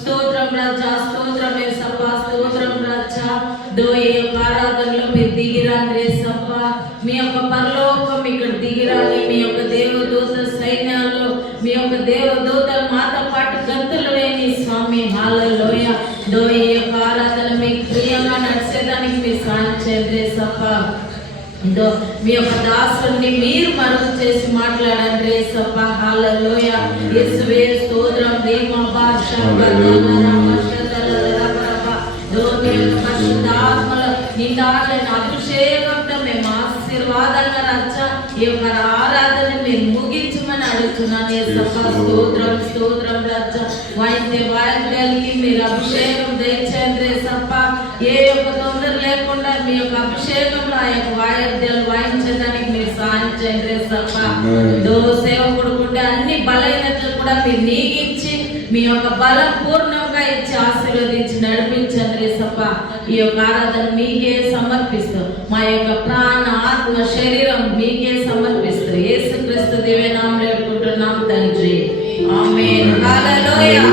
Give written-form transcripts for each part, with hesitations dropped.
స్తోత్రం రాజా, స్తోత్రం యేసప్ప, స్తోత్రం రాజా. ఈ యొక్క ఆరాధనలో మీరు దిగిరాని యేసప్ప, మీ యొక్క పరలోకం ఇక్కడ దిగిరాని, మీ యొక్క దేవదూత సైన్యాల్లో మీ యొక్క దేవదూతలు మాతో పాటు గంతులు వేని స్వామి. హల్లెలూయా. ఈ యొక్క ఆరాధన మీకు ప్రియంగా నడిచేదానికి మీరు సాయం చేయండి యేసప్ప. మీ యొక్క దాసుని మీరు మరుగు చేసి మాట్లాడండి యేసప్ప. హల్లెలూయా. యేసువే స్తోత్రం. దేవా భాష పరిశుద్ధాత్మల నిండాలైన అభిషేకంతో మేము ఆశీర్వాదంగా రచ్చ ఈ యొక్క ఆరాధన మీరు ముగించమని అడుగుతున్నాను యేసప్ప. స్తోత్రం, స్తోత్రం రచ్చ. వాయిద్యాలకి మీరు అభిషేకం దయచేయండి యేసప్ప. ఏ యొక్క తొందర లేకుండా మీ యొక్క అభిషేకంలో ఆ యొక్క వాయిద్యాలు వాయించడానికి మీరు సాయం చేయండి యేసప్ప. సేవకుడు కూడా అన్ని బలహీనతలు కూడా మీరు నీగించి మీ యొక్క బలం పూర్ణంగా ఇచ్చి ఆశీర్వదించి నడిపించండి యేసప్ప. ఈ యొక్క ఆరాధన మీకే సమర్పిస్తూ మా యొక్క ప్రాణ ఆత్మ శరీరం మీకే సమర్పిస్తూ యేసుక్రీస్తు దివ్య నామములో వేడుకుంటున్నాం తండ్రి. Amen. Hallelujah.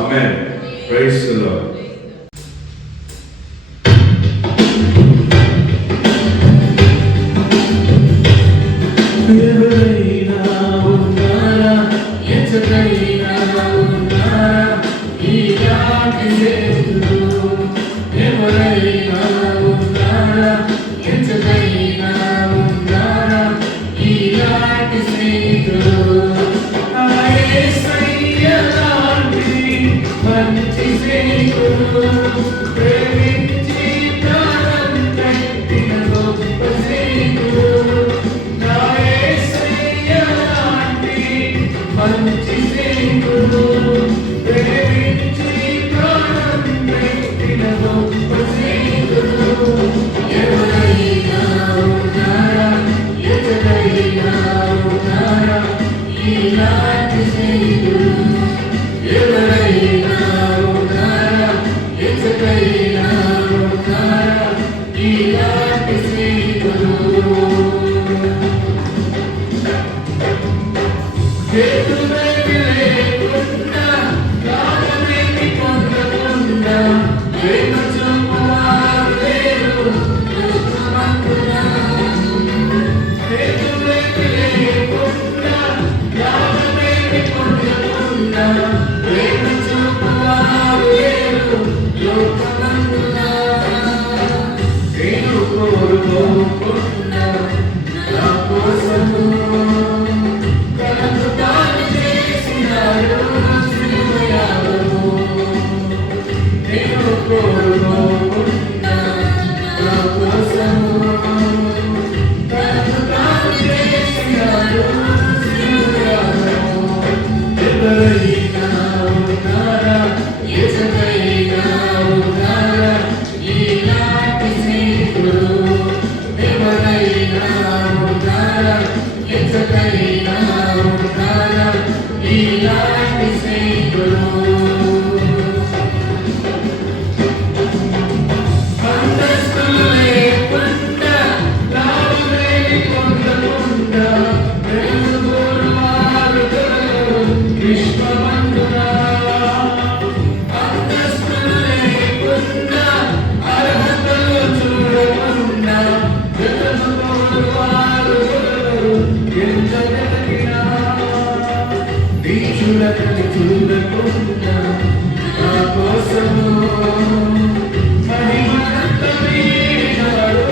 Amen. Praise the Lord. ఎవరైనా ఉన్నారా, ఎంతకైనా ఉన్నారా ఇలాంటి స్నేహితులు? ఎవరైనా ఉన్నారా, ఎంతకైనా ఉన్నారా ఇలాంటి స్నేహితులు? ఆ యేసయ్య లాంటి మంచి స్నేహితులు, ప్రేమించి ప్రాణం పెట్టిన గొప్ప స్నేహితులు. మంచి స్నేహితులు, ప్రేమించి ప్రాణం పెట్టిన గొప్ప స్నేహితులు. ఎవరైనా ఉన్నారా, ఎంతకైనా ఉన్నారా ఇలాంటి స్నేహితులు? ఎవరైనా ఉన్నారా, ఎంతకైనా ఉన్నారా ఇలాంటి స్నేహితులు? చేతులకి లేకుండా, లాభమేమి పొందకుండా, ప్రేమ చూపువారు లేరు లోకమందున. చేతులకి లేకుండా, లాభమేమి పొందకుండా, ప్రేమ చూపువారు లేరు లోకమందున. నేను కోరుకోకుండా నా కోసము చూడకుండా నా కోసము మహిమనంత వీడినాడు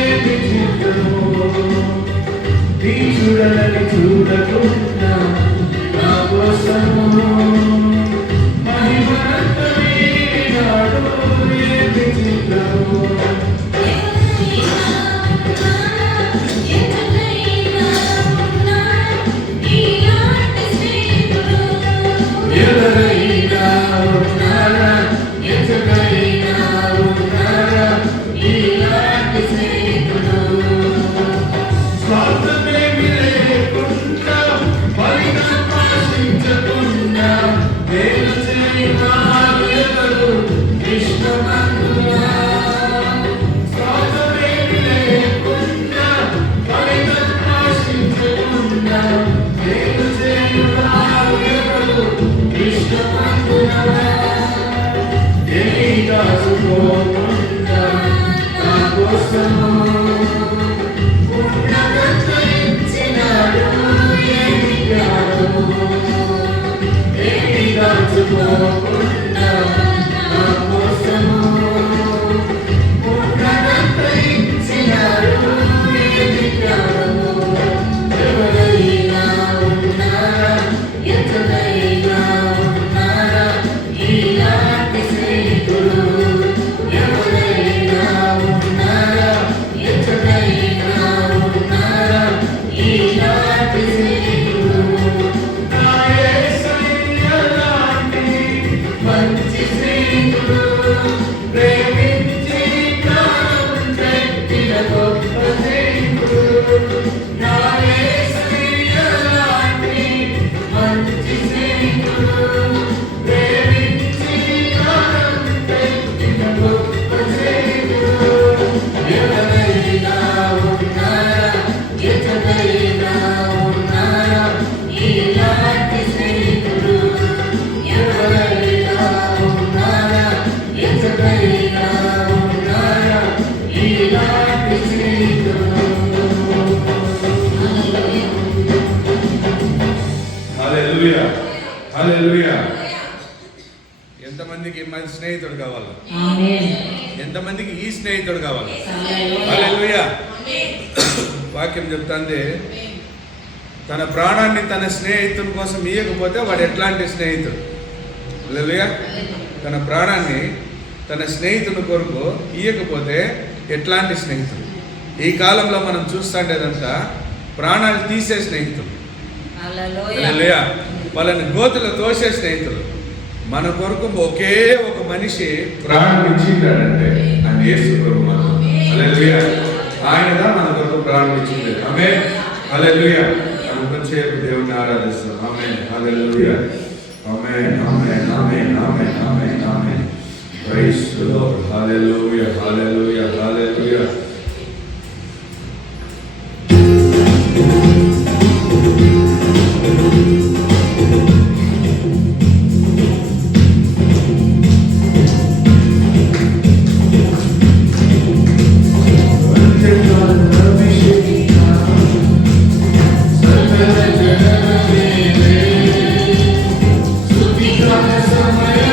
ఏమి చిత్తము. నీ చూడని చూడకుండా నా కోసము మహిమనంత వీడినాడు ఏమి చిత్తము. ఎవరైనా ఉన్నారా, ఎంతకైనా ఉన్నారా ఇలాంటి స్నేహితులు? స్వార్థమేమి లేకుండా, ఫలితం ఆశించకుండా, మేలు చేయవారు ఎవరు విశ్వమందున. స్వార్థమేమి లేకుండా, ఫలితం ఆశించకుండా, మేలు చేయవారు ఎవరు విశ్వమందున. దాచుకోకుండా నా కోసము ఉన్నదంతా ఇచ్చినాడు ఏమి జ్ఞానము. దాచుకోకుండా నా కోసము ఉన్నదంతా ఇచ్చినాడు ఏమి జ్ఞానము. ఎవరైనా ఉన్నారా, ఎంతకైనా ఉన్నారా ఇలాంటి స్నేహితులు? ఎవరైనా ఉన్నారా, ఎంతకైనా ఉన్నారా ఇలాంటి స్నేహితులు? నా యేసయ్య లాంటి ఎంతమందికి మంచి స్నేహితుడు కావాలి? ఆమేన్. ఎంతమందికి ఈ స్నేహితుడు కావాలి? హల్లెలూయా. హల్లెలూయా. వాక్యం చెప్తాంది, తన ప్రాణాన్ని తన స్నేహితుని కోసం ఇయ్యకపోతే వాడు ఎట్లాంటి స్నేహితుడు? హల్లెలూయా. తన ప్రాణాన్ని తన స్నేహితుని కొరకు ఇయ్యకపోతే ఎట్లాంటి స్నేహితుడు? ఈ కాలంలో మనం చూస్తుండేదంతా ప్రాణాలు తీసే స్నేహితులు. హల్లెలూయా. వాళ్ళని గోతులు తోసే స్నేహితులు. మన కొరకు ఒకే ఒక మనిషి ప్రాణం ఇచ్చింటాడంటే ఆయన యేసు ప్రభు. హల్లెలూయా. ఆయనగా మన కొరకు ప్రాణం ఇచ్చింది. ఆమేన్. హల్లెలూయా. మనం కొంచెంసేపు దేవుని ఆరాధిస్తాం. Amen. Hallelujah. Amen. Amen. Amen. Amen. Amen. Amen. Praise the Lord. Hallelujah. Hallelujah. Hallelujah. సమయ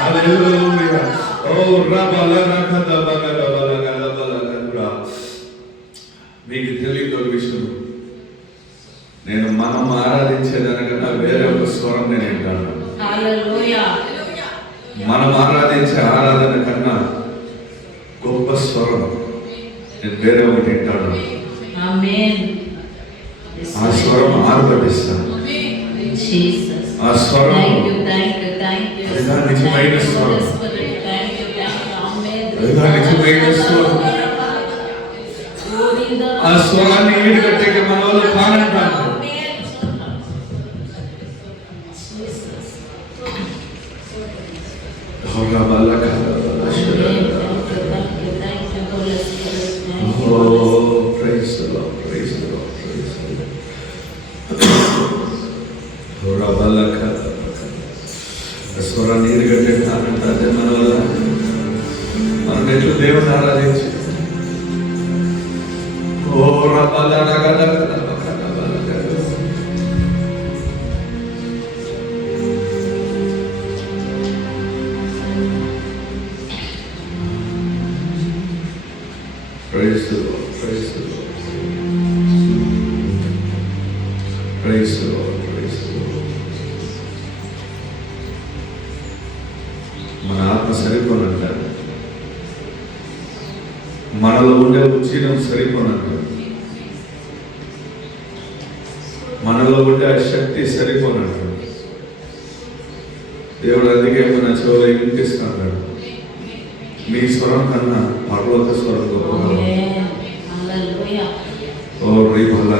హల్లెలూయా. ఓ మీకు తెలియదు ఒక విషయం, నేను మనం ఆరాధించేదానికన్నా వేరే ఒక స్వరం నేను వింటాను. మనం ఆరాధించే ఆరాధన కన్నా గొప్ప స్వరం నేను వేరే ఒకటి వింటాను. ఆ స్వరం ఆర్భటిస్తాను. ఆ స్వరం నిజమైన స్వరం, నిజమైన స్వరం. ఆ స్వరాన్ని ఈడుగట్టే మన వాళ్ళు కానంటారు. స్వరాన్ని ఈడుగట్టే కానంటారు మన వల్ల. మనం ఎట్లు దేవుని ఆరాధించి Praise the Lord, praise the Lord, praise the Lord, praise the Lord. మన ఆత్మ సరిపోనంటారు, మనలో ఉండే ఉచ్చీనం సరిపోనంటారు, మనలో ఉండే ఆ శక్తి సరిపోనంటారు. దేవుడు అందుకే మన చెవులో వినిపిస్తున్నాడు, మీ స్వరం కన్నా పర్వత స్వరం గొప్పగా. ఓ రీ భలా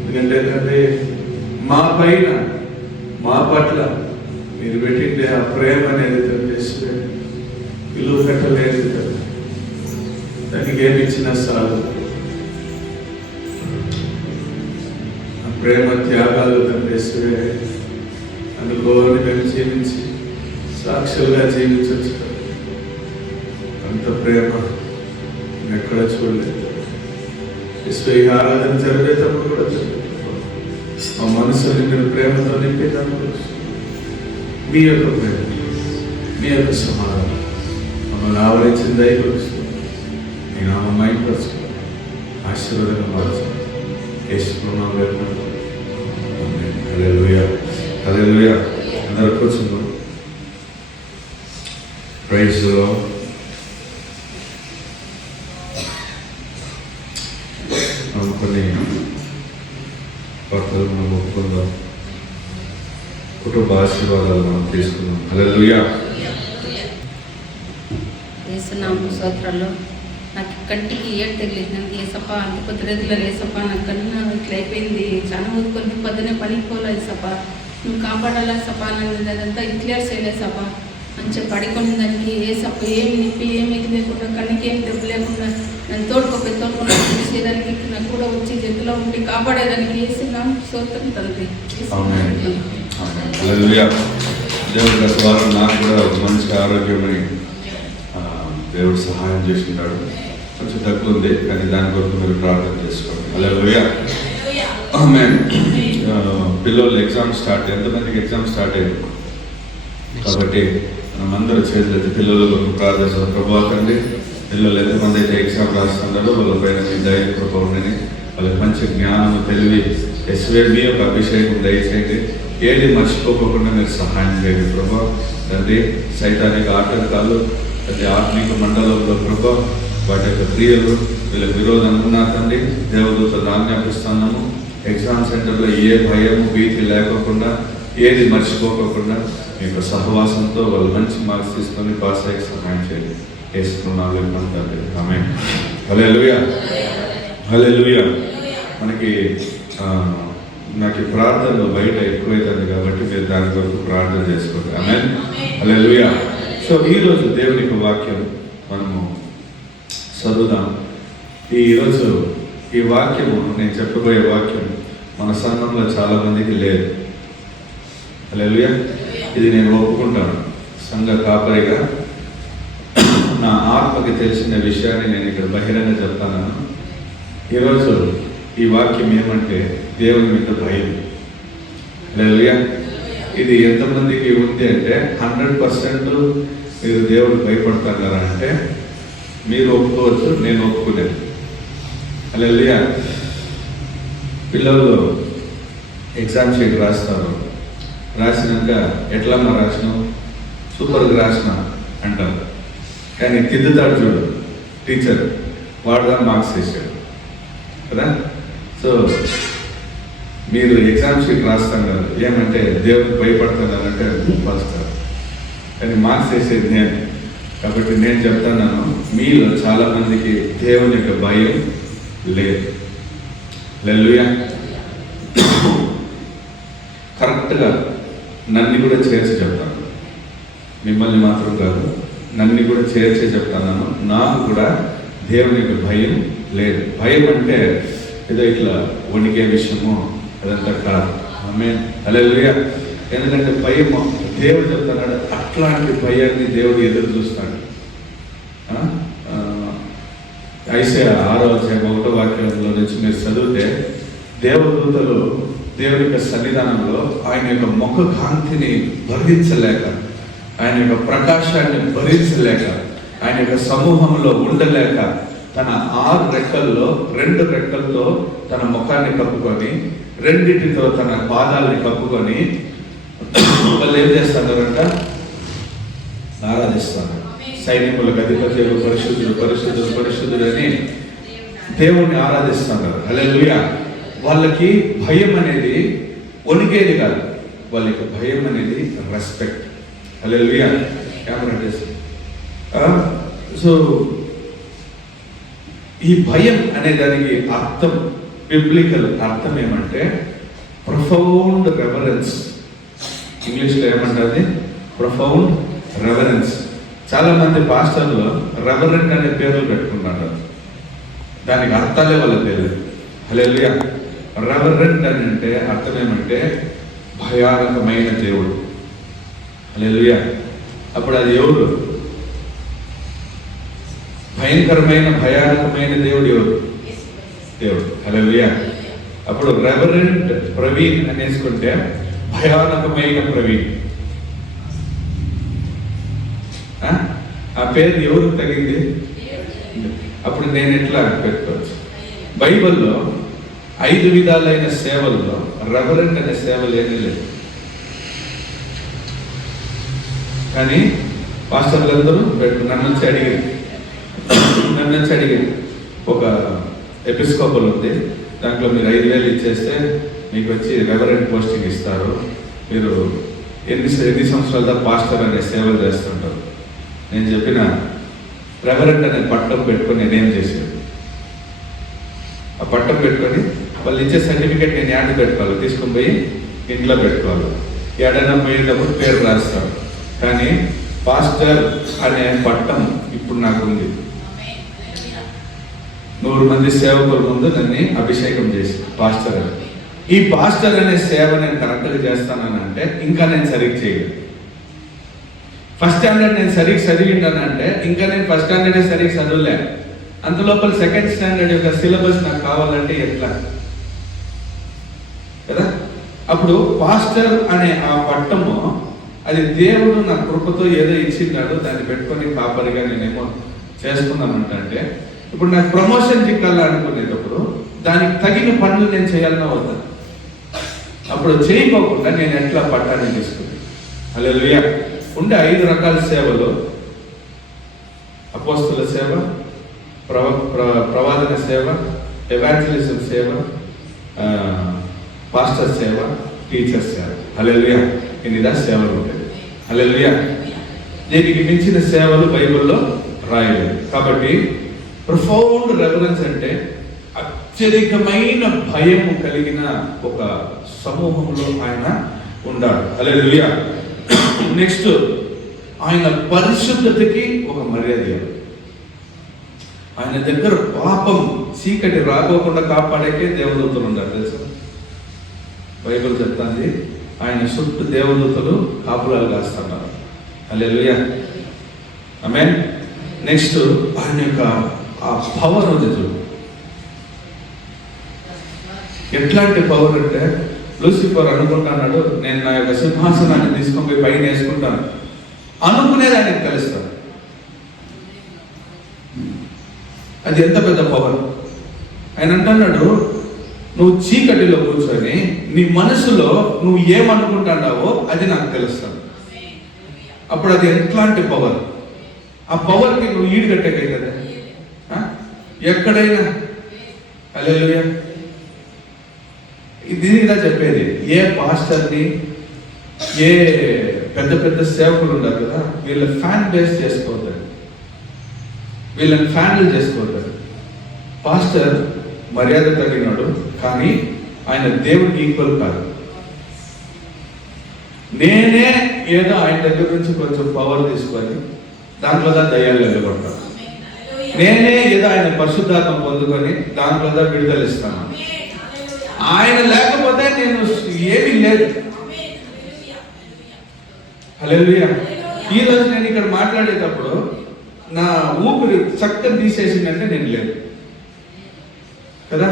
ఎందుకంటే మా పైన మా పట్ల మీరు పెట్టిండే ఆ ప్రేమ అనేది తెలియజేస్తే ఇల్లు పెట్టలేదు కదా, దానికి ఏమి ఇచ్చినా చాలు. ఆ ప్రేమ త్యాగాలు తెలియజేస్తే అందుకోని మేము జీవించి సాక్షులుగా జీవించవచ్చు. అంత ప్రేమ ఎక్కడ చూడలేదు. ఈ ఆరాధన జరిగేటప్పుడు కూడా మా మనసుని మీరు ప్రేమతో నింపేటప్పుడు మీ యొక్క ప్రేమ, మీ యొక్క సమాధానం మమ్మల్ని ఆవరించిన దయకొస్తుంది. నేను ఆమె మైండ్పరచుకో ఆశీర్వాదంగా మార్చాను. వేసుకున్నాం హల్లెలూయా. అందరూ కూర్చున్నాం. Praise the Lord. కొన్ని భర్తలు మనం ఒప్పుకుందాం. కుటుంబ ఆశీర్వాదాలు మనం తీసుకుందాం. హల్లెలూయా. వేస్తున్నాము స్తోత్రాలు. నాకు కంటికి ఏడు తెలియదు. నాకు ఏసప్ప అంత కొద్ది రోజులు వేసప్ప నాకు కన్నా ఇట్లా అయిపోయింది. చాలా ఊదుకొని పొద్దునే పనికి పోలేదు సప్ప, నువ్వు కాపాడాలా సప్ప, నన్ను అదంతా క్లియర్ చేయలేసప్ప అని చెప్పి పడుకొని దానికి ఏసప్ప ఏమి నిప్పి ఏమి ఇది లేకుండా కన్నుకి ఏం దెబ్బ లేకుండా నన్ను తోడుకొని చూసేదానికి నాకు కూడా వచ్చి జట్టులో ఉండి కాపాడేదానికి వేస్తున్నాం. స్తోత్రం తండ్రి. దేవుడు గత వారం నాకు కూడా మంచి ఆరోగ్యమని దేవుడు సహాయం చేసినాడు. కొంచెం తక్కువ ఉంది, కానీ దాని కొరకు మీరు ప్రార్థన చేసుకోండి. హల్లెలూయా. ఆమేన్. పిల్లలు ఎగ్జామ్ స్టార్ట్, ఎంతమందికి ఎగ్జామ్ స్టార్ట్ అయింది కాబట్టి మనం అందరూ చేతులైతే పిల్లల కొరకు ప్రార్థిస్తాం. ప్రభువా తండ్రి, పిల్లలు ఎంతమంది అయితే ఎగ్జామ్ రాస్తున్నారో వాళ్ళపైన మీ దయ కృప ఉండని, వాళ్ళకి మంచి జ్ఞానము తెలివి మీ యొక్క అభిషేకం దయచేయండి. ఏది మర్చిపోకుండా మీరు సహాయం చేయండి ప్రభా. తండ్రి సైతానిక ఆటంకాలు, తండ్రి ఆత్మీక మండలంలో ప్రభా వాటి యొక్క క్రియలు వీళ్ళకి విరోధంగా ఉన్నా తండ్రి దేవదూతలు ఆజ్ఞాపిస్తున్నాము. ఎగ్జామ్ సెంటర్లో ఏ భయము భీతి లేకోకుండా, ఏది మర్చిపోకుండా మీ యొక్క సహవాసంతో వాళ్ళు మంచి మార్క్స్ తీసుకొని పాస్ అయ్యే సహాయం చేయండి. వేసుకున్నాను తండ్రి. ఆమేన్. హల్లెలూయా, హల్లెలూయా. మనకి నాకు ఈ ప్రార్థనలో బయట ఎక్కువైతుంది కాబట్టి మీరు దాని కొరకు ప్రార్థన చేసుకోండి. ఆమేన్, హల్లెలూయా. సో ఈరోజు దేవుని యొక్క వాక్యం మనము చదువుదాం. ఈరోజు ఈ వాక్యము, నేను చెప్పబోయే వాక్యం మన సంఘంలో చాలా మందికి లేదు. హల్లెలూయా. ఇది నేను ఒప్పుకుంటాను. సంఘ కాపరిగా నా ఆత్మకి తెలిసిన విషయాన్ని నేను ఇక్కడ బహిరంగ చెప్తాను. ఈరోజు ఈ వాక్యం ఏమంటే దేవుని మీద భయం. హల్లెలూయా. ఇది ఎంతమందికి ఉంది అంటే 100% మీరు దేవుడు భయపడతారా అంటే మీరు ఒప్పుకోవచ్చు, నేను ఒప్పుకునేది. హల్లెలూయా. పిల్లలు ఎగ్జామ్ షీట్ రాస్తారు. రాసినాక ఎట్లమ్మా రాసినావు, సూపర్గా రాసిన అంటారు. కానీ తిద్దుతాడు చూడు టీచర్, వాడుగా మార్క్స్ వేసాడు కదా. సో మీరు ఎగ్జామ్ షీట్ రాస్తాం కదా, ఏమంటే దేవుడికి భయపడుతున్నారంటే వస్తారు, కానీ మార్క్స్ వేసేది నేను. కాబట్టి నేను చెప్తున్నాను, మీలో చాలా మందికి దేవుని యొక్క భయం లేదు. హల్లెలూయా. కరెక్ట్గా నన్ను కూడా చేర్చి చెప్తాను, మిమ్మల్ని మాత్రం కాదు, నన్ను కూడా చేర్చి చెప్తాను. నాకు కూడా దేవుని యొక్క భయం లేదు. భయం అంటే ఏదో ఇట్లా వణికే విషయము అదంతా కాదు. ఆమేన్, హల్లెలూయా. ఎందుకంటే భయం దేవుడు చెప్తున్నాడు, అట్లాంటి భయాన్ని దేవుడు ఎదురు చూస్తాడు. యెషయా 6వ అధ్యాయం 1వ వాక్యంలో నుంచి మీరు చదివితే దేవదూతలు దేవుని యొక్క సన్నిధానంలో ఆయన యొక్క ముఖ కాంతిని భరించలేక, ఆయన యొక్క ప్రకాశాన్ని భరించలేక, ఆయన యొక్క సమూహంలో ఉండలేక తన 6 రెక్కల్లో 2 రెక్కలతో తన ముఖాన్ని కప్పుకొని, 2 తన పాదాలని కప్పుకొని వాళ్ళు ఏం చేస్తారంట, ఆరాధిస్తారు. సైనికులకు అధిపతి పరిశుద్ధుడు పరిశుద్ధుడు పరిశుద్ధుడు అని దేవుణ్ణి ఆరాధిస్తున్నారు. హల్లెలూయా. వాళ్ళకి భయం అనేది వణికేది కాదు, వాళ్ళకి భయం అనేది రెస్పెక్ట్. హల్లెలూయా. సో ఈ భయం అనే దానికి అర్థం, బిబ్లికల్ అర్థం ఏమంటే ప్రొఫౌండ్ రెవరెన్స్. ఇంగ్లీష్లో ఏమంటుంది, ప్రొఫౌండ్ రెవరెన్స్. చాలా మంది పాస్టర్లు రెవరెంట్ అనే పేర్లు పెట్టుకుంటారు, దానికి అర్థాలే వాళ్ళ పేరు. హల్లెలూయా. రెవరెంట్ అని అంటే అర్థం ఏమంటే భయానకమైన దేవుడు. హల్లెలూయా. అప్పుడు అది ఎవరు? భయంకరమైన భయానకమైన దేవుడు ఎవరు? దేవుడు. హల్లెలూయా. అప్పుడు రెవరెంట్ ప్రవీణ్ అనేసుకుంటే భయానకమైన ప్రవీణ్. ఆ పేరు ఎవరు తగింది? అప్పుడు నేను ఎట్లా పెట్టుకోవచ్చు? బైబిల్లో 5 విధాలైన సేవల్లో రెవరెంట్ అనే సేవలు ఏమీ లేదు. కానీ పాస్టర్లందరూ నన్ను వచ్చి అడిగింది ఒక ఎపిస్కోపల్ ఉంది, దాంట్లో మీరు 5,000 ఇచ్చేస్తే మీకు వచ్చి రెవరెంట్ పోస్టింగ్ ఇస్తారు, మీరు ఎన్ని సంవత్సరాల దాకా పాస్టర్ అనే సేవలు చేస్తుంటారు. నేను చెప్పిన రెవరెంట్ అనే పట్టం పెట్టుకొని నేనేం చేశాను, ఆ పట్టం పెట్టుకొని వాళ్ళు ఇచ్చే సర్టిఫికేట్ నేను యాడ్ పెట్టుకోవాలి, తీసుకొని పోయి ఇంట్లో పెట్టుకోవాలి, ఎడైనా పోయేటప్పుడు పేరు రాస్తాను. కానీ పాస్టర్ అనే పట్టం ఇప్పుడు నాకు ఉంది. 100 మంది సేవకుల ముందు నన్ను అభిషేకం చేసి పాస్టర్ అని. ఈ పాస్టర్ అనే సేవ నేను కరెక్ట్గా చేస్తానంటే ఇంకా నేను సరిగ్గా చేయలేదు. ఫస్ట్ స్టాండర్డ్ నేను సరిగ్గా చదివింటానంటే ఇంకా నేను ఫస్ట్ స్టాండర్డే సరిగ్గా చదవలే. అంతలోపల సెకండ్ స్టాండర్డ్ యొక్క సిలబస్ నాకు కావాలంటే ఎట్లా కదా. అప్పుడు పాస్టర్ అనే ఆ పట్టము అది దేవుడు నా కృపతో ఏదో ఇచ్చిన్నాడు, దాన్ని పెట్టుకొని కాపరిగా నేనేమో చేసుకుందామంటే ఇప్పుడు నాకు ప్రమోషన్ చిక్కాలి అనుకునేటప్పుడు దానికి తగిన పనులు నేను చేయాలన్నా వద్దా? అప్పుడు చేయకోకుండా నేను ఎట్లా పట్టాన్ని తీసుకుని హల్లెలూయా. ఉండే 5 రకాల సేవలు: అపోస్తల సేవ, ప్రవాదన సేవ, ఎవాంజలిజం సేవ, పాస్టర్ సేవ, టీచర్ సేవ. హల్లెలూయా. ఇన్నిదా సేవలు ఉంటాయి. హల్లెలూయా. దీనికి మించిన సేవలు బైబిల్లో రాయలేదు. కాబట్టి ప్రొఫౌండ్ రెఫరెన్స్ అంటే అత్యధికమైన భయము కలిగిన ఒక సమూహంలో ఆయన ఉన్నాడు. హల్లెలూయా. నెక్స్ట్, ఆయన పరిశుద్ధతకి ఒక మర్యాద. ఆయన దగ్గర పాపం చీకటి రాకోకుండా కాపాడకే దేవదూతలు ఉన్నారు తెలుసా? బైబిల్ చెప్తాంది ఆయన చుట్టూ దేవదూతలు కాపులాలు కాస్తున్నారు. హల్లెలూయా. ఆమేన్. నెక్స్ట్, ఆయన యొక్క ఆ పవర్ ఉంది చూడు. ఎట్లాంటి పవర్ అంటే లూసిఫర్ అనుకుంటున్నాడు, నేను నా యొక్క సింహాసనాన్ని తీసుకొని పోయి పైన వేసుకుంటాను అనుకునేది ఆయనకు తెలుస్తాడు. అది ఎంత పెద్ద పవర్. ఆయన అంటున్నాడు, నువ్వు చీకటిలో కూర్చొని నీ మనసులో నువ్వు ఏమనుకుంటున్నావో అది నాకు తెలుస్తాను. అప్పుడు అది ఎట్లాంటి పవర్. ఆ పవర్కి నువ్వు ఈడుగట్టకే కదా ఎక్కడైనా. హల్లెలూయా. దీనికిదా చెప్పేది, ఏ పాస్టర్ని, ఏ పెద్ద పెద్ద సేవకులు ఉన్నారు కదా, వీళ్ళ ఫ్యాన్ బేస్ చేసుకోవద్దండి, వీళ్ళని ఫ్యాన్లు చేసుకోవద్దండి. పాస్టర్ మర్యాద తగినాడు, కానీ ఆయన దేవుడికి ఈక్వల్ కాదు. నేనే ఏదో ఆయన దగ్గర నుంచి కొంచెం పవర్ తీసుకొని దాంట్లో దయ్యాలు వెళ్ళగొట్టాను. నేనే ఏదో ఆయన పరిశుద్ధాత్మ పొందుకొని దాంట్లో విడుదల ఇస్తాను. ఆయన లేకపోతే నేను ఏమీ లేదు. హల్లెలూయా. ఈ రోజు నేను ఇక్కడ మాట్లాడేటప్పుడు నా ఊపిరి చక్కని తీసేసిందంటే నేను లేదు కదా.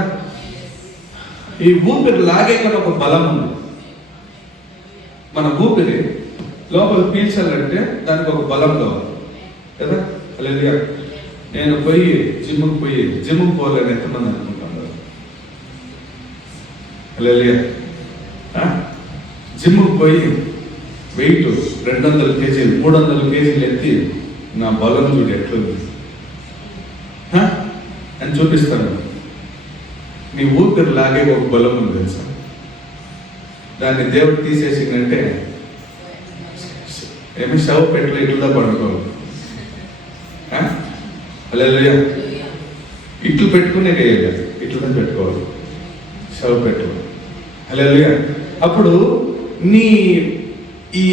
ఈ ఊపిరి లాగే కదా ఒక బలం ఉంది. మన ఊపిరి లోపల పీల్చాలంటే దానికి ఒక బలం కావాలి కదా. హల్లెలూయా. నేను జిమ్కి పోలేని ఎంతమంది అనుకుంటాను. హల్లెలూయా. జిమ్కి పోయి వెయిట్ 200 కేజీలు 300 కేజీలు ఎత్తి నా బలం చూడు ఎట్లుంది అని చూపిస్తాను. నీ ఊపిరి లాగే ఒక బలం ఉంది తెలుసా. దాన్ని దేవుడు తీసేసిందంటే ఏమి శవ పెట్లు ఇట్లా పడుకోవాలి. హల్లెలూయా. ఇట్లు పెట్టుకునే వేయాలి, ఇట్లా పెట్టుకోవాలి శవ పెట్టు. హల్లెలూయా. అప్పుడు నీ ఈ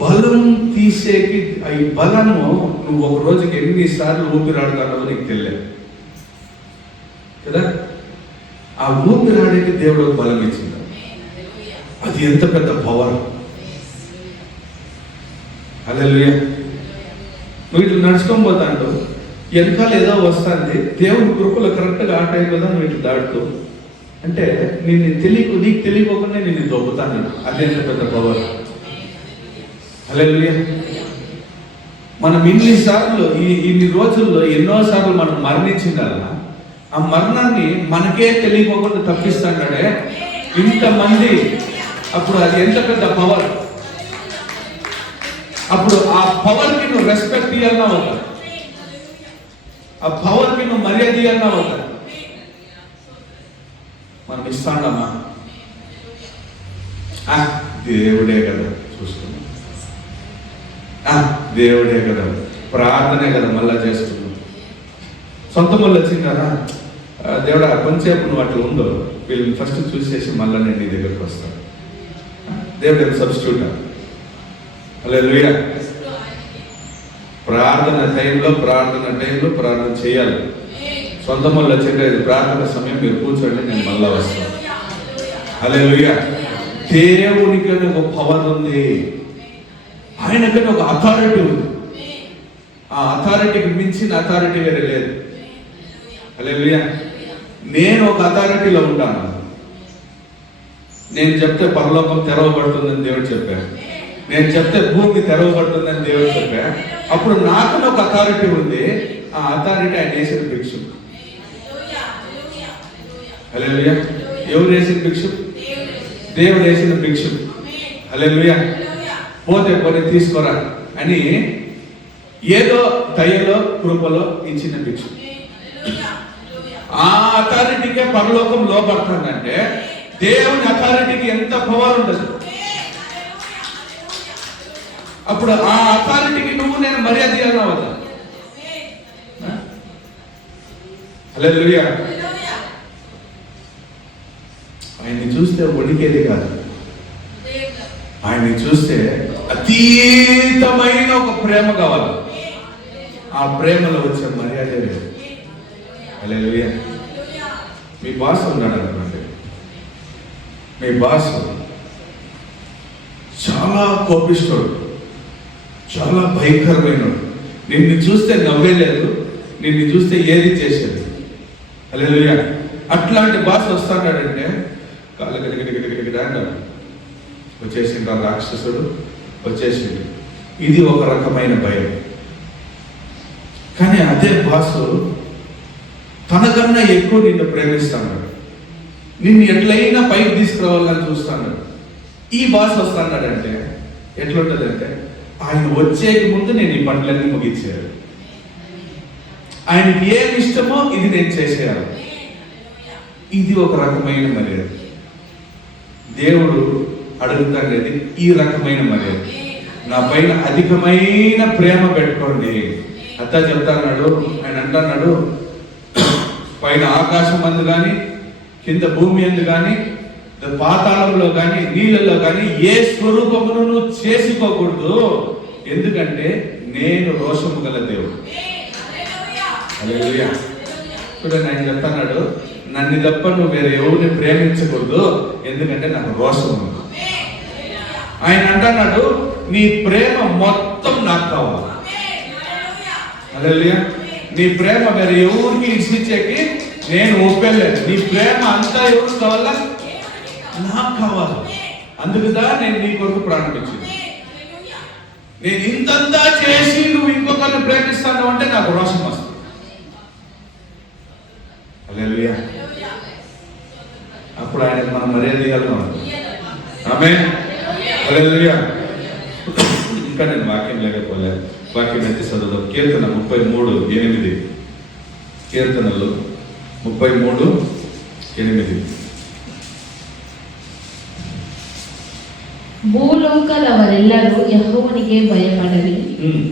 బలం తీసేకి, ఈ బలము నువ్వు ఒక రోజుకి ఎన్నిసార్లు ఊపిరాడుతానో నీకు తెలియదు కదా. ఆ ఊపిరాడేకి దేవుడు బలం ఇచ్చింది. అది ఎంత పెద్ద పవర్. హల్లెలూయా. నువ్వు ఇట్లా నడుచుకొని పోతాండు, వెనకాల ఏదో వస్తుంది, దేవుడి కృపలో కరెక్ట్గా ఆ టైం కదా నువ్వు ఇట్లా దాటుతూ అంటే నీకు తెలియకోకుండా నేను దొబ్బుతాను. అది ఎంత పెద్ద పవర్. హల్లెలూయా. మనం ఇన్నిసార్లు ఇన్ని రోజుల్లో ఎన్నోసార్లు మనం మరణించిందల్లా, ఆ మరణాన్ని మనకే తెలియకోకుండా తప్పిస్తాడే ఇంతమంది. అప్పుడు అది ఎంత పెద్ద పవర్. అప్పుడు ఆ పవర్కి నువ్వు రెస్పెక్ట్ ఇవ్వాలన్నా వద్దా? ఆ పవర్కి నువ్వు మర్యాద ఇవ్వాలన్నా వద్దా? మనం ఇస్తాడమ్మా, దేవుడే కదా చూస్తున్నాం, దేవుడే కదా, ప్రార్థనే కదా మళ్ళా చేసుకున్నాం. సొంత మళ్ళీ వచ్చింది కదా, దేవుడా కొంచెంసేపు నువ్వు అట్లా ఉందో, వీళ్ళని ఫస్ట్ చూసేసి మళ్ళీ నేను నీ దగ్గరకు వస్తాను. దేవుడు సబ్స్టిట్యూట్. హల్లెలూయా. ప్రార్థన టైంలో ప్రార్థన చేయాలి. సొంత మళ్ళీ వచ్చింటే ప్రార్థన సమయం మీరు కూర్చోండి, నేను మళ్ళా వస్తాను. హల్లెలూయా. దేవునికి ఒక పవర్ ఉంది, ఆయనకని ఒక అథారిటీ ఉంది. ఆ అథారిటీకి మించిన అథారిటీ వేరే లేదు. హల్లెలూయా. నేను ఒక అథారిటీలో ఉంటాను. నేను చెప్తే పరలోకం తెరవబడుతుందని దేవుడు చెప్పాడు. నేను చెప్తే భూమి తెరవబడుతుందని దేవుడు చెప్పాడు. అప్పుడు నాకు ఒక అథారిటీ ఉంది. ఆ అథారిటీ ఆయన వేసిన భిక్షు. హల్లెలూయా. ఎవరు వేసిన భిక్షు? దేవుడు వేసిన భిక్షు. హల్లెలూయా. పోతే పోనీ తీసుకోరా అని ఏదో దయలో కృపలో ఇచ్చిన భిక్షు. ఆ అథారిటీకే పరలోకం లోపడుతుందంటే దేవుని అథారిటీకి ఎంత పవర్ ఉండదు. అప్పుడు ఆ అథారిటీకి నువ్వు నేను మర్యాద చేయాలని అవుతా. హల్లెలూయా. ఆయన్ని చూస్తే వణికేది కాదు, ఆయన్ని చూస్తే అతీతమైన ఒక ప్రేమ కావాలి. ఆ ప్రేమలో వచ్చే మర్యాద లేదు. హల్లెలూయా. మీ బాస్ ఉన్నాడు అనుకోండి, మీ బాస్ చాలా కోపిస్తాడు, చాలా భయంకరమైనడు. నిన్ను చూస్తే నవ్వేలేదు, నిన్ను చూస్తే ఏది చేసేది. హల్లెలూయా. అట్లాంటి బాస్ వస్తాడంటే కాళ్ళు గడిగడిగడిగడిగడా వచ్చేసిండు రాక్షసుడు, వచ్చేసిండు. ఇది ఒక రకమైన భయం. కానీ అదే బాసు తనకన్నా ఎక్కువ నిన్ను ప్రేమిస్తాడు, నిన్ను ఎట్లయినా పైకి తీసుకురావాలని చూస్తాడు. ఈ బాస్ వస్తాడంటే ఎట్లుంటుందంటే ఆయన వచ్చేకి ముందు నేను ఈ పనులన్నీ ముగించేయాలి, ఆయనకి ఏమి ఇష్టమో ఇది నేను చేసేయాలి. ఇది ఒక రకమైన మర్యాద. దేవుడు అడుగుతాడేది ఈ రకమైన మర్యాద. నా పైన అధికమైన ప్రేమ పెట్టుకోండి అంతా చెప్తాన్నాడు. ఆయన అంటున్నాడు, పైన ఆకాశం అందు కానీ కింద భూమి అందు కానీ పాతాళంలో కానీ నీళ్ళలో కానీ ఏ స్వరూపమును నువ్వు చేసుకోకూడదు, ఎందుకంటే నేను రోషము గల దేవుడు. హల్లెలూయా. చూడండి, ఆయన చెప్తున్నాడు, నన్ను తప్ప నువ్వు వేరే ఎవరిని ప్రేమించకూడదు, ఎందుకంటే నాకు రోషం ఉంది. ఆయన అంటున్నాడు, నీ ప్రేమ మొత్తం నాకు కావాలి. హల్లెలూయా. నీ ప్రేమ వేరే ఎవరికి ఇచ్చేకి నేను ఒప్పలేదు. నీ ప్రేమ అంతా ఎవరికి కావాలా? నాకు కావాలి. అందుకుదా నేను నీ కొరకు ప్రాణం ఇచ్చింది. నేను ఇంతంతా చేసి నువ్వు ఇంకొకరిని ప్రేమిస్తాను అంటే నాకు రోషం వస్తుంది. హల్లెలూయా. అప్పుడు ఆయనకు మనం మర్యాద ఇవ్వాలన్నాం. ఆమేన్. హల్లెలూయా. ఇంకా నేను వాక్యం లేకపోలేదు, వాక్యం అయితే చదువుదాం. కీర్తన 33:8. కీర్తనలు 33:8. ಭೂಲೋಕದವರೆಲ್ಲರೂ ಯೆಹೋವನಿಗೆ ಭಯಪಡಲಿ,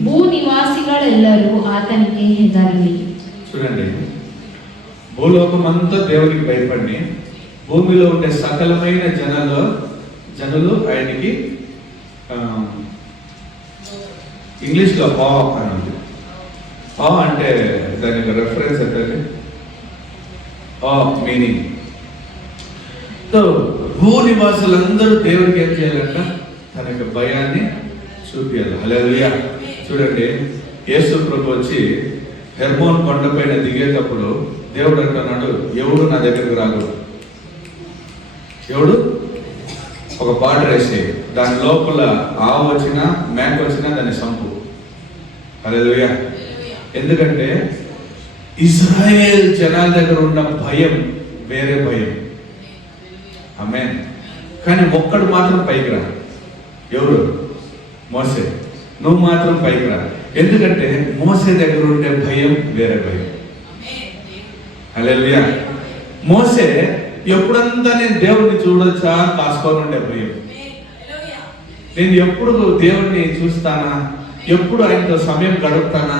ಭೂ ನಿವಾಸಿಗಳೆಲ್ಲರೂ ಆತನಿಗೆ ಹೆದರಲಿ. చూడండి, భూలోకం అంతా దేవునికి భయపడి భూమిలో ఉండే సకలమైన జనులు ఆయనకి ఇంగ్లీష్లో పా అని ఉంది. పా అంటే దానికి రెఫరెన్స్ అంటే మీనింగ్. సో భూ నివాసులందరూ దేవుడికి ఏం చేయాలంట? తన యొక్క భయాన్ని చూపించాలి. హల్లెలూయా. చూడండి, యేసు ప్రభు వచ్చి హెర్మోన్ కొండపైన దిగేటప్పుడు దేవుడు అంటున్నాడు, ఎవడు నా దగ్గరకు రాకూడదు. ఎవడు ఒక బార్డర్ వేసి దాని లోపల ఆవు వచ్చినా మేక వచ్చినా దాన్ని సంపు. హల్లెలూయా. ఎందుకంటే ఇజ్రాయేల్ జనాల దగ్గర ఉన్న భయం వేరే భయం. ఆమేన్. కానీ ఒక్కడు మాత్రం పైకి రా. ఎవరు? మోసే. నువ్వు మాత్రం పైకి రా. ఎందుకంటే మోసే దగ్గర ఉండే భయం వేరే భయం. హల్లెలూయా. మోసే ఎప్పుడంతా నేను దేవుడిని చూడొచ్చా కాసుకొని ఉండే భయం. నేను ఎప్పుడు దేవుడిని చూస్తానా, ఎప్పుడు ఆయనతో సమయం గడుపుతానా,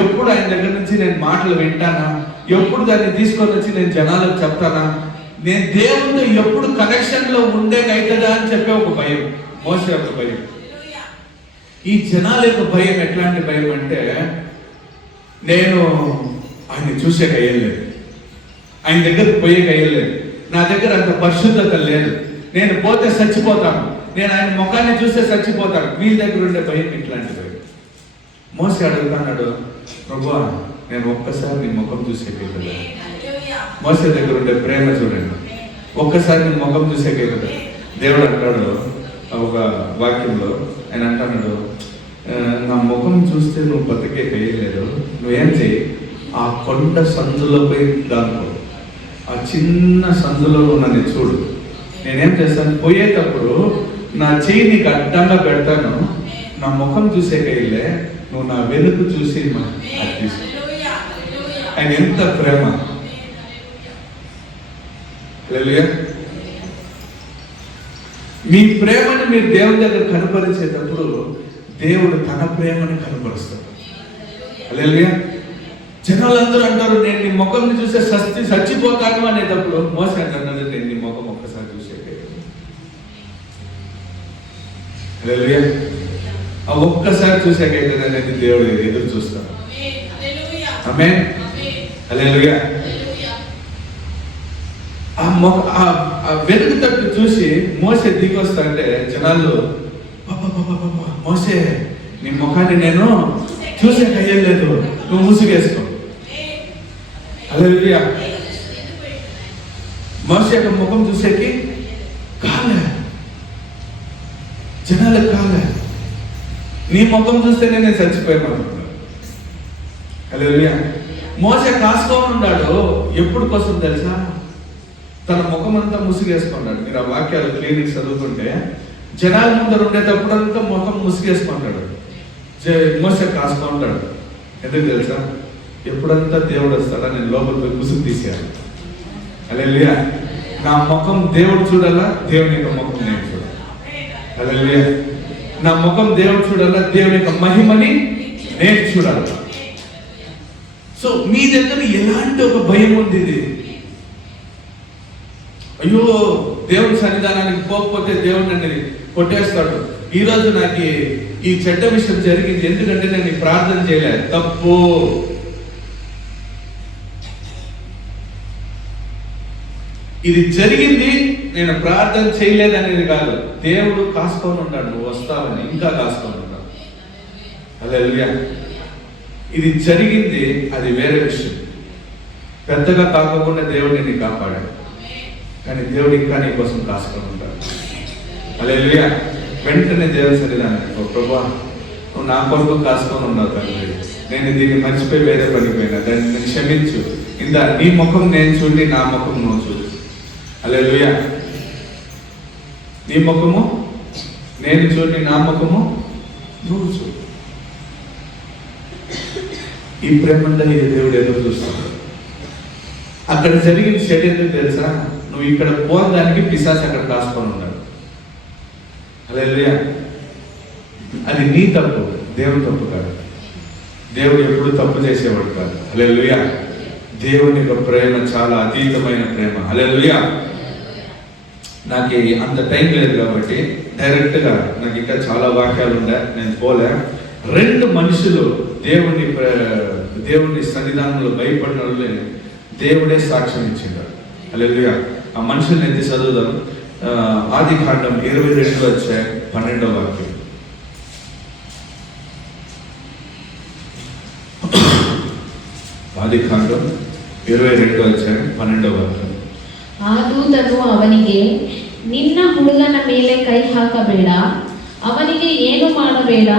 ఎప్పుడు ఆయన దగ్గర నుంచి నేను మాటలు వింటానా, ఎప్పుడు దాన్ని తీసుకొని వచ్చి నేను జనాలకు చెప్తానా, నేను దేవుడితో ఎప్పుడు కనెక్షన్ లో ఉండేకైతుందా అని చెప్పే ఒక భయం. మోసే యొక్క భయం. ఈ జనాల యొక్క భయం ఎట్లాంటి భయం అంటే, నేను ఆయన్ని చూసే కయ్యలేదు, ఆయన దగ్గరకు పోయే కయ్యలేదు, నా దగ్గర అంత పరిశుద్ధత లేదు, నేను పోతే చచ్చిపోతాను, నేను ఆయన ముఖాన్ని చూస్తే చచ్చిపోతాను. వీళ్ళ దగ్గర ఉండే భయం ఇట్లాంటి భయం. మోసే అడుగుతున్నాడు, ప్రభువా నేను ఒక్కసారి నీ ముఖం చూసేకైతుందా? మోసే దగ్గర ఉండే ప్రేమ చూడండి. ఒక్కసారి నీ ముఖం చూసేకైతుందా? దేవుడు అంటాడు ఒక వాక్యంలో, ఆయన అంటున్నాడు, నా ముఖం చూస్తే నువ్వు బతికే కయ్యలేదు, నువ్వేం చేయి, ఆ కొండ సందులో పోయి దాంట్లో ఆ చిన్న సందులో నన్ను చూడు, నేనేం చేస్తాను, పోయేటప్పుడు నా చెయ్యి నీకు అడ్డంగా పెడతాను, నా ముఖం చూసే కయ్యలే, నువ్వు నా వెనుక చూసి ఆయన ఎంత ప్రేమ. హల్లెలూయా. మీ ప్రేమని మీరు దేవుని దగ్గర కనపరిచేటప్పుడు దేవుడు తన ప్రేమని కనపరుస్తాడు. హల్లెలూయా. జనాలందరూ అంటారు, నేను నీ ముఖంని చూసే చచ్చిపోతాను అనేటప్పుడు మోసే అంటున్నాడు, నేను నీ ముఖం ఒక్కసారి చూసే. హల్లెలూయా. ఆ ఒక్కసారి చూసాకైతే అనేది దేవుడు ఎదురు చూస్తాడు. ఆమేన్. హల్లెలూయా. ఆ వెనుక తట్టు చూసి మోసే దిగొస్తాంటే జనాలు, మోసే నీ ముఖాన్ని నేను చూసాక అయ్యలేదు, నువ్వు ముసుగేసుకో. హల్లెలూయా. మోసే యొక్క ముఖం చూసేకి కాలే, జనాలకు కాలే, నీ ముఖం చూస్తేనే నేను చచ్చిపోయాను. హల్లెలూయా. మోసే కాసుకోని ఉన్నాడు, ఎప్పుడు కోసం తెలుసా, తన ముఖం అంతా ముసుగేసుకున్నాడు. మీరు ఆ వాక్యాలు క్లినిక్ చదువుకుంటే జనాల ముందర ఉండేటప్పుడు అంతా ముఖం ముసుగేసుకుంటాడు. మోసే కాసుకుంటాడు. ఎందుకు తెలుసా, ఎప్పుడంతా దేవుడు వస్తాడా నేను లోపలికి ముసుగు తీసేయాలి. హల్లెలూయా. నా ముఖం దేవుడు చూడాలా, దేవుని యొక్క ముఖం నేను చూడాలి. హల్లెలూయా. నా ముఖం దేవుడు చూడాలా, దేవుని యొక్క మహిమని నేను చూడాలి. సో మీ దగ్గర ఎలాంటి ఒక భయం ఉంది, ఇది అయ్యో దేవుడి సన్నిధానానికి పోకపోతే దేవుడు నన్ను కొట్టేస్తాడు, ఈ రోజు నాకు ఈ చెడ్డ విషయం జరిగింది ఎందుకంటే నేను ప్రార్థన చేయలేదు, తప్పు. ఇది జరిగింది నేను ప్రార్థన చేయలేదు అనేది కాదు, దేవుడు కాసుకొని ఉంటాడు, నువ్వు వస్తావని ఇంకా కాసుకొని ఉంటాడు. హల్లెలూయా. ఇది జరిగింది, అది వేరే విషయం. పెద్దగా కాకుండా దేవుడు నిన్ను కాపాడాడు, కానీ దేవుడు ఇంకా నీ కోసం కాసుకొని ఉంటాడు. హల్లెలూయా. వెంటనే దేవుని సన్నిధానానికి, ప్రభువా నువ్వు నా కొరకు కాసుకొని ఉన్నావు తండ్రి, నేను దీన్ని మర్చిపోయి వేరే పడిపోయినా, దాన్ని క్షమించు, ఇందా నీ ముఖం నేను చూడి నా ముఖం నువ్వు చూడు. హల్లెలూయా. నీ ముఖము నేను చూడి నా ముఖము నువ్వు చూడు. ఈ ప్రేమంతా ఈ దేవుడు ఎదురు చూస్తాడు. అక్కడ జరిగిన చెడు ఎందుకు తెలుసా, నువ్వు ఇక్కడ పోదానికి పిశాచు అక్కడ కాసుకొని ఉన్నాడు. హల్లెలూయా. అది నీ తప్పు, దేవుని తప్పు కాదు. దేవుడు ఎప్పుడు తప్పు చేసేవాడు కాదు. హల్లెలూయా. దేవుని యొక్క ప్రేమ చాలా అతీతమైన ప్రేమ. హల్లెలూయా. నాకు అంత టైం లేదు కాబట్టి డైరెక్ట్గా నాకు ఇంకా చాలా వాక్యాలు ఉన్నాయి, నేను పోలే. 2 మనుషులు దేవుని సన్నిధానంలో భయపడిన వాళ్ళే దేవుడే సాక్ష్యం ఇచ్చిండాడు. హల్లెలూయా. ఆ మనుషుల్ని ఎంత చదువుదాం. ఆదికాండం 22:12 వాక్యం. ಆದಿಕಾಂಡ 22:12 ವಾಕ್ಯ. ಆ ದೂತನು ಅವನಿಗೆ, ನಿನ್ನ ಹುಡುಗನ ಮೇಲೆ ಕೈ ಹಾಕಬೇಡ, ಅವನಿಗೆ ಏನು ಮಾಡಬೇಡ,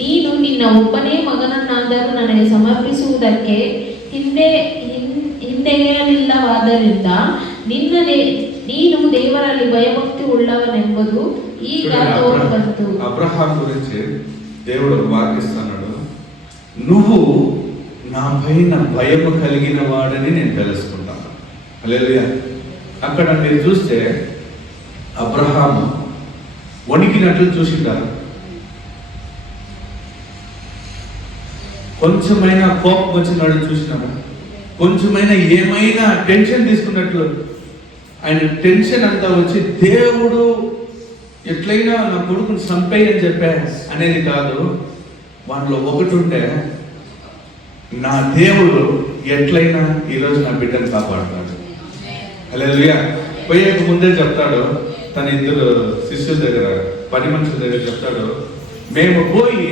ನೀನು ನಿನ್ನ ಒಬ್ಬನೇ ಮಗನನ್ನಾದರೂ ನನಗೆ ಸಮರ್ಪಿಸುವುದಕ್ಕೆ ಹಿಂದೆಗೆಯಲಿಲ್ಲವಾದ್ದರಿಂದ ನೀನು ದೇವರಲ್ಲಿ ಭಯಭಕ್ತಿ ಉಳ್ಳವನೆಂಬುದು ಈಗ ತೋರಿಬಂತು. అబ్రహాం గురించి దేవుడు వాక్యిస్తున్నాడు, నువ్వు నా పైన భయము కలిగిన వాడని నేను తెలుసుకుంటాను. హల్లెలూయా. అక్కడ మీరు చూస్తే అబ్రహాము వణికినట్లు చూసింటారు, కొంచెమైనా కోపం వచ్చినాడు చూసినాడు, కొంచెమైనా ఏమైనా టెన్షన్ తీసుకున్నట్లు ఆయన టెన్షన్ అంతా వచ్చి దేవుడు ఎట్లయినా నా కొడుకుని చంపేయని చెప్పా అనేది కాదు. వాళ్ళలో ఒకటి ఉంటే, నా దేవుడు ఎట్లయినా ఈరోజు నా బిడ్డను కాపాడుతాడు. హల్లెలూయా. పోయేక ముందే చెప్తాడు, తన 2 శిష్యుల దగ్గర 10 మనుషుల దగ్గర చెప్తాడు, మేము పోయి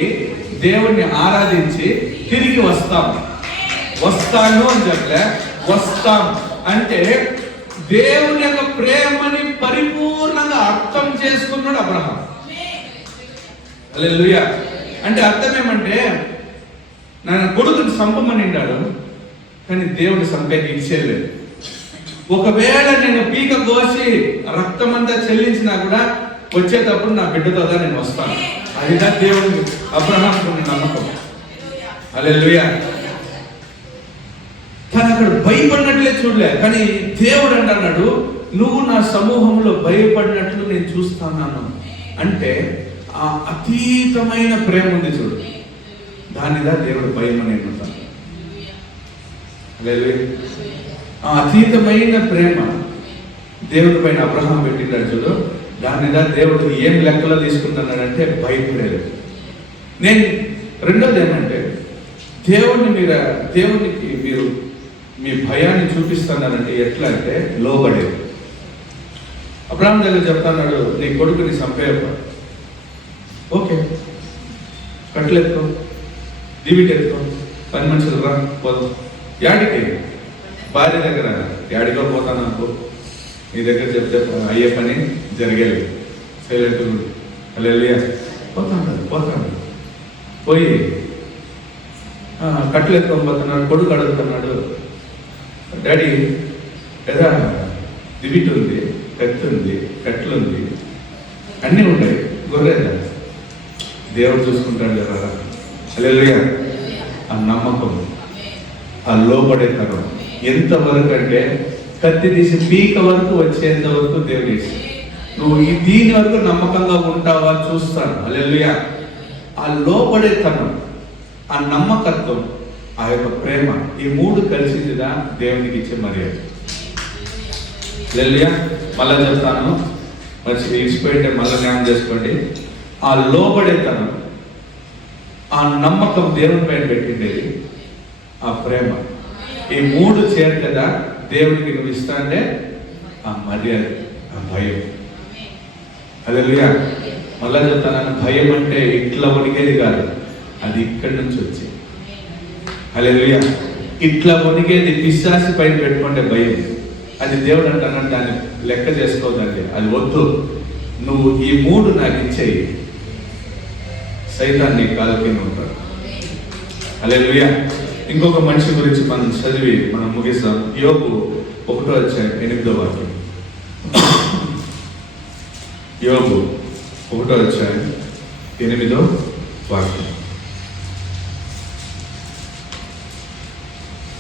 దేవుణ్ణి ఆరాధించి తిరిగి వస్తాను అని చెప్పలే, వస్తాం అంటే దేవుని యొక్క ప్రేమని పరిపూర్ణంగా అర్థం చేసుకున్నాడు అబ్రహాం. హల్లెలూయా. అంటే అర్థం ఏమంటే నా కొడుకుని చంపమనిండాడు, కానీ దేవుడు చంపేకి ఇచ్చేయలేదు. ఒకవేళ నేను పీక కోసి రక్తమంతా చెల్లించినా కూడా వచ్చేటప్పుడు నా బిడ్డతోగా నేను వస్తాను. అదిగా దేవుడు అబ్రహాముకు నమ్మకం. హల్లెలూయా. తను అక్కడ భయపడినట్లే చూడలే, కానీ దేవుడు అంటున్నాడు, నువ్వు నా సమూహంలో భయపడినట్లు నేను చూస్తున్నాను. అంటే ఆ అతీతమైన ప్రేమ ఉంది చూడు, దానిదా దేవుడు భయం అని అంటాను. ఆ అతీతమైన ప్రేమ దేవుడి పైన అబ్రహాం పెట్టినాడు చూడు, దానిదా దేవుడు ఏం లెక్కలో తీసుకుంటున్నాడంటే భయపడేది. నేను రెండోది ఏమంటే దేవునికి మీరు మీ భయాన్ని చూపిస్తున్నారంటే ఎట్లా అంటే లోబడేది. అబ్రహాం దగ్గర చెప్తున్నాడు, నీ కొడుకుని చంపేయప్ప, ఓకే కట్లెత్తుకో, దివిటెత్తుకో, 10 మనుషులు రా పోదాం. యాడికి? భార్య దగ్గర. యాడికో పోతాను అనుకో, నీ దగ్గర చెప్తే అయ్యే పని జరిగేది. సైలెంట్ హల్లెలూయా. పోతాడు పోయి కట్లు ఎత్తుకోబోతున్నాడు. కొడుకు అడుగుతున్నాడు, డాడీ కదా దివిటి ఉంది, కత్తి ఉంది, కట్లుంది, అన్నీ ఉంటాయి, గొర్రెదా? దేవుడు చూసుకుంటాడు కదా. హల్లెలూయా. ఆ నమ్మకం, ఆ లోబడేతనం ఎంతవరకు అంటే కత్తి తీసి పీక వరకు వచ్చేంత వరకు దేవుడు చేసి, నువ్వు దీని వరకు నమ్మకంగా ఉంటావా చూస్తాను. హల్లెలూయా. ఆ లోబడేతనం, ఆ నమ్మకత్వం, ఆ యొక్క ప్రేమ, ఈ 3 కలిసిందిగా దేవునికి ఇచ్చే మర్యాద. హల్లెలూయా. మళ్ళా చెప్తాను, మరి ఇచ్చిపోయింటే మళ్ళీ జ్ఞానం చేసుకోండి. ఆ లోబడేతనం, ఆ నమ్మకం దేవుని పైన పెట్టిండేది, ఆ ప్రేమ, ఈ 3 చేరితేదా దేవునికి నువ్వు ఇస్తాంటే ఆ మర్యాద, ఆ భయం. హల్లెలూయా. మళ్ళా చెప్తాను, భయం అంటే ఇట్లా వణిగేది కాదు, అది ఇక్కడి నుంచి వచ్చి. హల్లెలూయా. ఇట్లా వణిగేది పిశాచి పైన పెట్టుకుంటే భయం, అది దేవుడు అంటానంటే దాన్ని లెక్క చేసుకోదండి, అది వద్దు. నువ్వు ఈ 3 నాకు ఇచ్చేయి, సైతాన్ని కాలు కింద ఉంటాడు. హల్లెలూయా. ఇంకొక మనిషి గురించి మనం చదివి మనం ముగిస్తాం. యోబు 1:8. యోబు 1:8.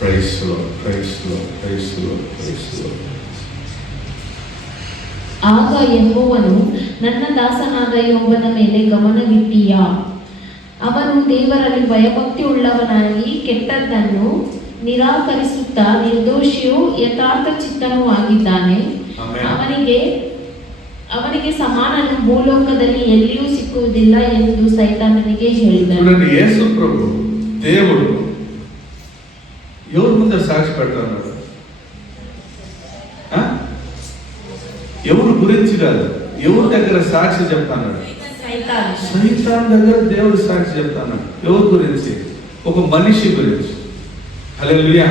Price lord, price lord, price lord, price lord. ಆಗ ಯೆಹೋವನು ನನ್ನ ದಾಸನಾದ ಯೋಬನ ಮೇಲೆ ಗಮನವಿಟ್ಟೀಯಾ? ಅವನು ದೇವರಲ್ಲಿ ಭಯಭಕ್ತಿ ಉಳ್ಳವನಾಗಿ ಕೆಟ್ಟದ್ದನ್ನು ನಿರಾಕರಿಸುತ್ತಾ ನಿರ್ದೋಷಿಯೂ ಯಥಾರ್ಥ ಚಿತ್ತನೂ ಆಗಿದ್ದಾನೆ. ಅವನಿಗೆ ಸಮಾನನು ಭೂಲೋಕದಲ್ಲಿ ಎಲ್ಲಿಯೂ ಸಿಕ್ಕುವುದಿಲ್ಲ ಎಂದು ಸೈತಾನನಿಗೆ ಹೇಳಿದನು. యేసు ప్రభు దేవుడు ఎవరి ముందు సాక్షి పెడతాడు? ఎవరి గురించి కాదు, ఎవరి దగ్గర సాక్షి చెప్తాడు? సైతాన్ దగ్గర దేవుడు సాక్షి చెప్తాడు. ఎవరి గురించి? ఒక మనిషి గురించి. హల్లెలూయా.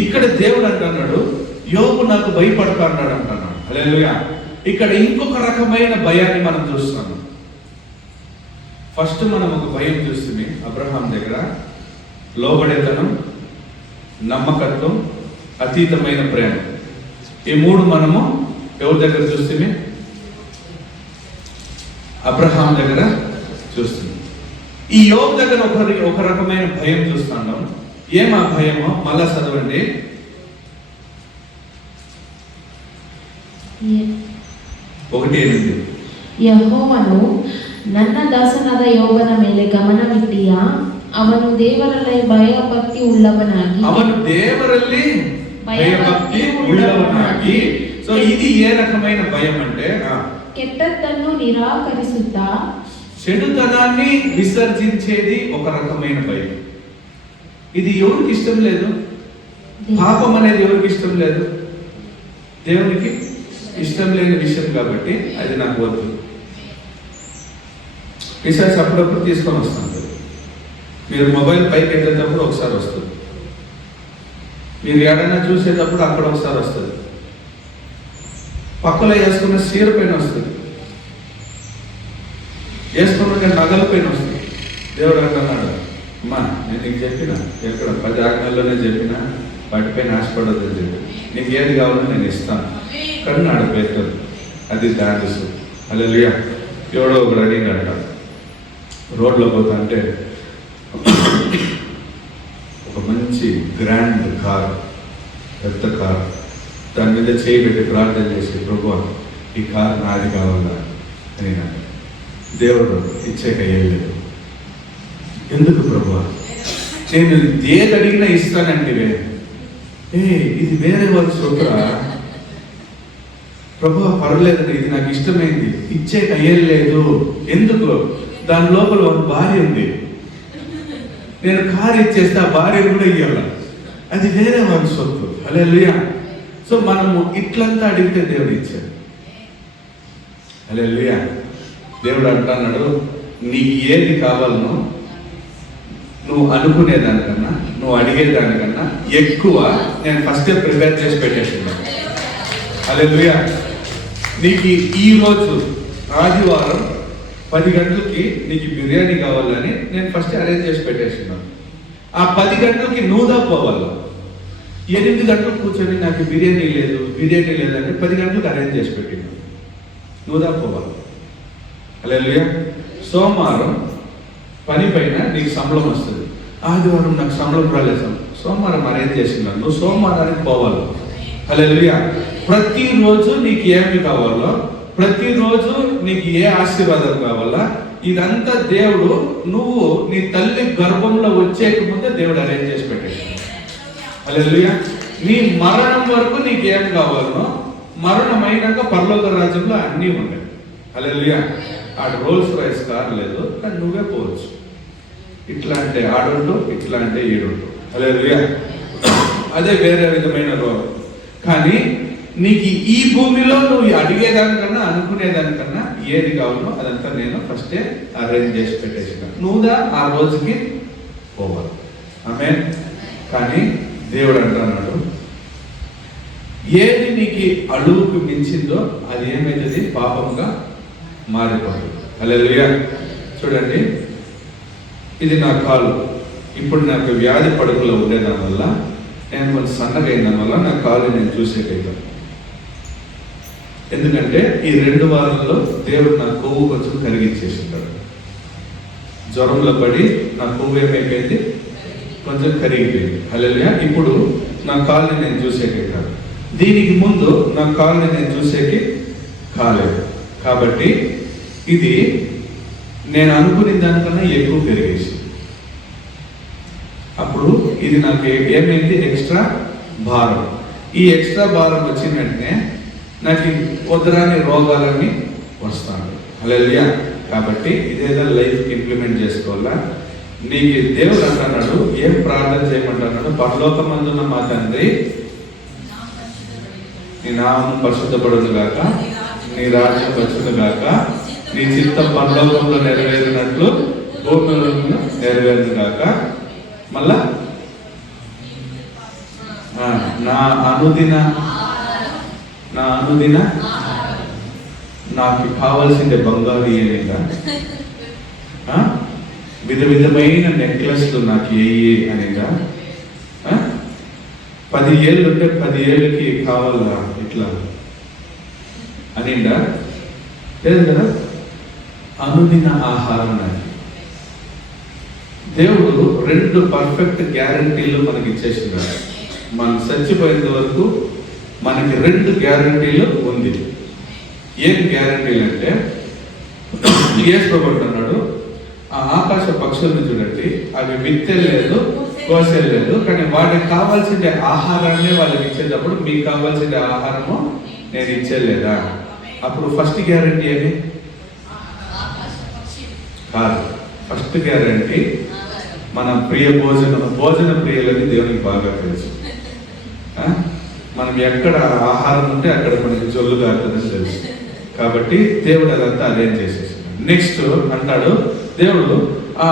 ఇక్కడ దేవుడు అంటున్నాడు, యోబు నాకు భయపడతాడు అంటున్నాడు. హల్లెలూయా. ఇక్కడ ఇంకొక రకమైన భయాన్ని మనం చూస్తున్నాం. ఫస్ట్ మనం ఒక భయం చూస్తుంది అబ్రహాం దగ్గర, లోబడేతనం, నమ్మకత్వం, అతీతమైన ప్రేమ. ఈ 3 మనము ఎవరి దగ్గర చూస్తుంది? అబ్రహాం దగ్గర చూస్తుంది. ఈ యోబు దగ్గర ఒక రకమైన భయం చూస్తున్నాం. ఏమా భయమో మళ్ళా చదవండి. 1:8. ಯೆಹೋವನು ನನ್ನ ದಾಸನಾದ ಯೋಬನ ಮೇಲೆ ಗಮನವಿಟ್ಟೀಯಾ? ಅವನು ದೇವರಲ್ಲಿ ಭಯಭಕ್ತಿ ಉಳ್ಳವನಾಗಿ. ಅವನು ದೇವರಲ್ಲಿ భయభక్తి ఉಳ್ಳవనాగి. సో ఇది ఏ రకమైన భయం అంటే ಕೆಟ್ಟದ್ದನ್ನು నిరాకరిಸುತ್ತಾ చెడుతనాన్ని విసర్జించేది ఒక రకమైన భయం. ఇది ఎవరికి ఇష్టం లేదు? పాపం అనేది ఎవరికి ఇష్టం లేదు? దేవునికి ఇష్టం లేని విషయం కాబట్టి అది నాకు వద్దు. పిశాచు అప్పుడప్పుడు తీసుకొని వస్తాను. మీరు మొబైల్ పైకి ఎత్తేటప్పుడు ఒకసారి వస్తుంది, మీరు ఏడన్నా చూసేటప్పుడు అక్కడ ఒకసారి వస్తుంది, పక్కలో వేసుకున్న సీర పైన వస్తుంది, వేసుకున్న నగల పైన వస్తుంది. దేవుడు అంటున్నాడు, అమ్మా నేను నీకు చెప్పిన ఎక్కడ 10 ఆజ్ఞల్లోనే చెప్పిన, వాటిపైన ఆశపడొద్దని చెప్పి, నీకు ఏది కావాలో నేను ఇస్తాను కన్నాడు పేతురు. అది డాన్స్. హల్లెలూయా. ఎవడో ఒకడు అడిగాడ, రోడ్లో పోతా అంటే ఒక మంచి గ్రాండ్ కార్, పెద్ద కార్, దాని మీద చేయబెట్టి ప్రార్థన చేసి, ప్రభువా ఈ కార్ నాది కావాలా అని అన్నాడు. దేవుడు ఇచ్చాక ఏలేదు. ఎందుకు ప్రభువా? నేను ఏది అడిగినా ఇస్తానంటే, ఇది వేరే వాళ్ళ సొంతరా ప్రభువా, పర్వాలేదండి, ఇది నాకు ఇష్టమైంది, ఇచ్చేక అయ్యలేదు. ఎందుకు? దాని లోపల ఒక భార్య ఉంది, నేను కారు ఇచ్చేస్తే ఆ భార్యను కూడా ఇవ్వాలి, అది వేరే వాళ్ళ సొత్తు. హల్లెలూయా. సో మనము ఇట్లంతా అడిగితే దేవుడు ఇచ్చాడు. హల్లెలూయా. దేవుడు అంటున్నాడు, నీకు ఏది కావాలనో నువ్వు అనుకునేదానికన్నా, నువ్వు అడిగేదానికన్నా ఎక్కువ నేను ఫస్టే ప్రిపేర్ చేసి పెట్టేస్తున్నాను. హల్లెలూయా. నీకు ఈరోజు ఆదివారం 10 గంటలకి నీకు బిర్యానీ కావాలని నేను ఫస్ట్ అరేంజ్ చేసి పెట్టేస్తున్నాను. ఆ 10 గంటలకి నువ్వు దా పోవాలి. 8 గంటలకు కూర్చొని నాకు బిర్యానీ లేదంటే 10 గంటలకు అరేంజ్ చేసి పెట్టినాను, నువ్వు దా పోవాలి. హల్లెలూయా. సోమవారం పని పైన నీకు సంబళం వస్తుంది, ఆదివారం నాకు సంబళం రాలేదు, సోమవారం అరేంజ్ చేసినాను, నువ్వు సోమవారానికి పోవాలి. హల్లెలూయా. ప్రతిరోజు నీకు ఏమి కావాలో, ప్రతిరోజు నీకు ఏ ఆశీర్వాదం కావాలా, ఇదంతా దేవుడు నువ్వు నీ తల్లి గర్భంలో వచ్చేక ముందే దేవుడు అరేంజ్ చేసి పెట్టాడు. హల్లెలూయా. నీ మరణం వరకు నీకు ఏం కావాలో, మరణం అయినాక పరలోక రాజ్యంలో అన్నీ ఉంటాయి. హల్లెలూయా. ఆడ రోల్స్ రాయిస్ కార్ లేదు, కానీ నువ్వే పోవచ్చు. ఇట్లా అంటే ఆడుంటూ, ఇట్లా అంటే ఈడుంటూ. హల్లెలూయా. అదే వేరే విధమైన రోల్. కానీ నీకు ఈ భూమిలో నువ్వు అడిగేదానికన్నా, అనుకునేదానికన్నా ఏది కావాలో అదంతా నేను ఫస్టే అరేంజ్ చేసి పెట్టేసిన, నువ్వుదా ఆ రోజుకి పోవాలి. ఆమేన్. కానీ దేవుడు అంటున్నాడు, ఏది నీకు అడుగుకు మించిందో అది ఏమైతుంది? పాపంగా మారిపోతుంది. హల్లెలూయా. చూడండి, ఇది నా కాలు. ఇప్పుడు నాకు వ్యాధి పడుకులో ఉండేదాని వల్ల, నేను కొంచెం సన్నగా అయిన వల్ల నా కాలు నేను చూసేకైతాను. ఎందుకంటే ఈ 2 వారాల్లో దేవుడు నా కొవ్వు కొంచెం కరిగించేసింటాడు. జ్వరంలో పడి నా కొవ్వు ఏమైపోయింది? కొంచెం కరిగిపోయింది. హల్లెలూయా. ఇప్పుడు నా కాలుని నేను చూసేకైతాను. దీనికి ముందు నా కాలుని నేను చూసేకి కాలేదు. కాబట్టి ఇది నేను అనుకునే దానికన్నా ఎక్కువ పెరిగేసి, అప్పుడు ఇది నాకు ఏమైంది? ఎక్స్ట్రా భారం. ఈ ఎక్స్ట్రా భారం వచ్చిన వెంటనే నాకు వదరాని రోగాలన్నీ వస్తాను. హల్లెలూయా. కాబట్టి ఇదేదో లైఫ్కి ఇంప్లిమెంట్ చేసుకోవాలా. నీకు దేవుడు అంటున్నాడు, ఏం ప్రార్థన చేయమంటున్నాడు? పరలోకమందున్న మా తండ్రి, నీ నామం పరిశుద్ధపడును గాక, నీ రాజ్యం వచ్చును గాక, నీ చిత్తం పరలోకంలో నెరవేరినట్లు భూమిలో నెరవేరును గాక. మళ్ళా నా అనుదిన నాకు కావాల్సిందే బంగారు ఏనిగా, విధమైన నెక్లెస్లు నాకు ఏయి అనిగా, 10 ఏళ్ళు ఉంటే 10 ఏళ్ళకి కావాలా ఇట్లా అనిండా లేదు కదా. అనుదిన ఆహారం నాకు దేవుడు 2 పర్ఫెక్ట్ గ్యారంటీలు మనకి ఇచ్చేసినాడు. మనం చచ్చిపోయేంత వరకు మనకి 2 గ్యారంటీలు ఉంది. ఏం గ్యారంటీలు అంటే, అన్నాడు, ఆ ఆకాశ పక్షులను చూడండి, అవి విత్తలేదు, కోసేలేదు, కానీ వాటికి కావాల్సిన ఆహారాన్ని వాళ్ళకి ఇచ్చేటప్పుడు మీకు కావాల్సిన ఆహారము నేను ఇచ్చేలేదా? అప్పుడు ఫస్ట్ గ్యారంటీ అని కాదు. ఫస్ట్ గ్యారంటీ మన భోజన ప్రియులని దేవునికి బాగా తెలుసు. మనం ఎక్కడ ఆహారం ఉంటే అక్కడ మనకి జొల్లు కాస్తుందని తెలుసు. కాబట్టి దేవుడు అదంతా అరేంజ్ చేసేసాడు. నెక్స్ట్ అంటాడు దేవుడు, ఆ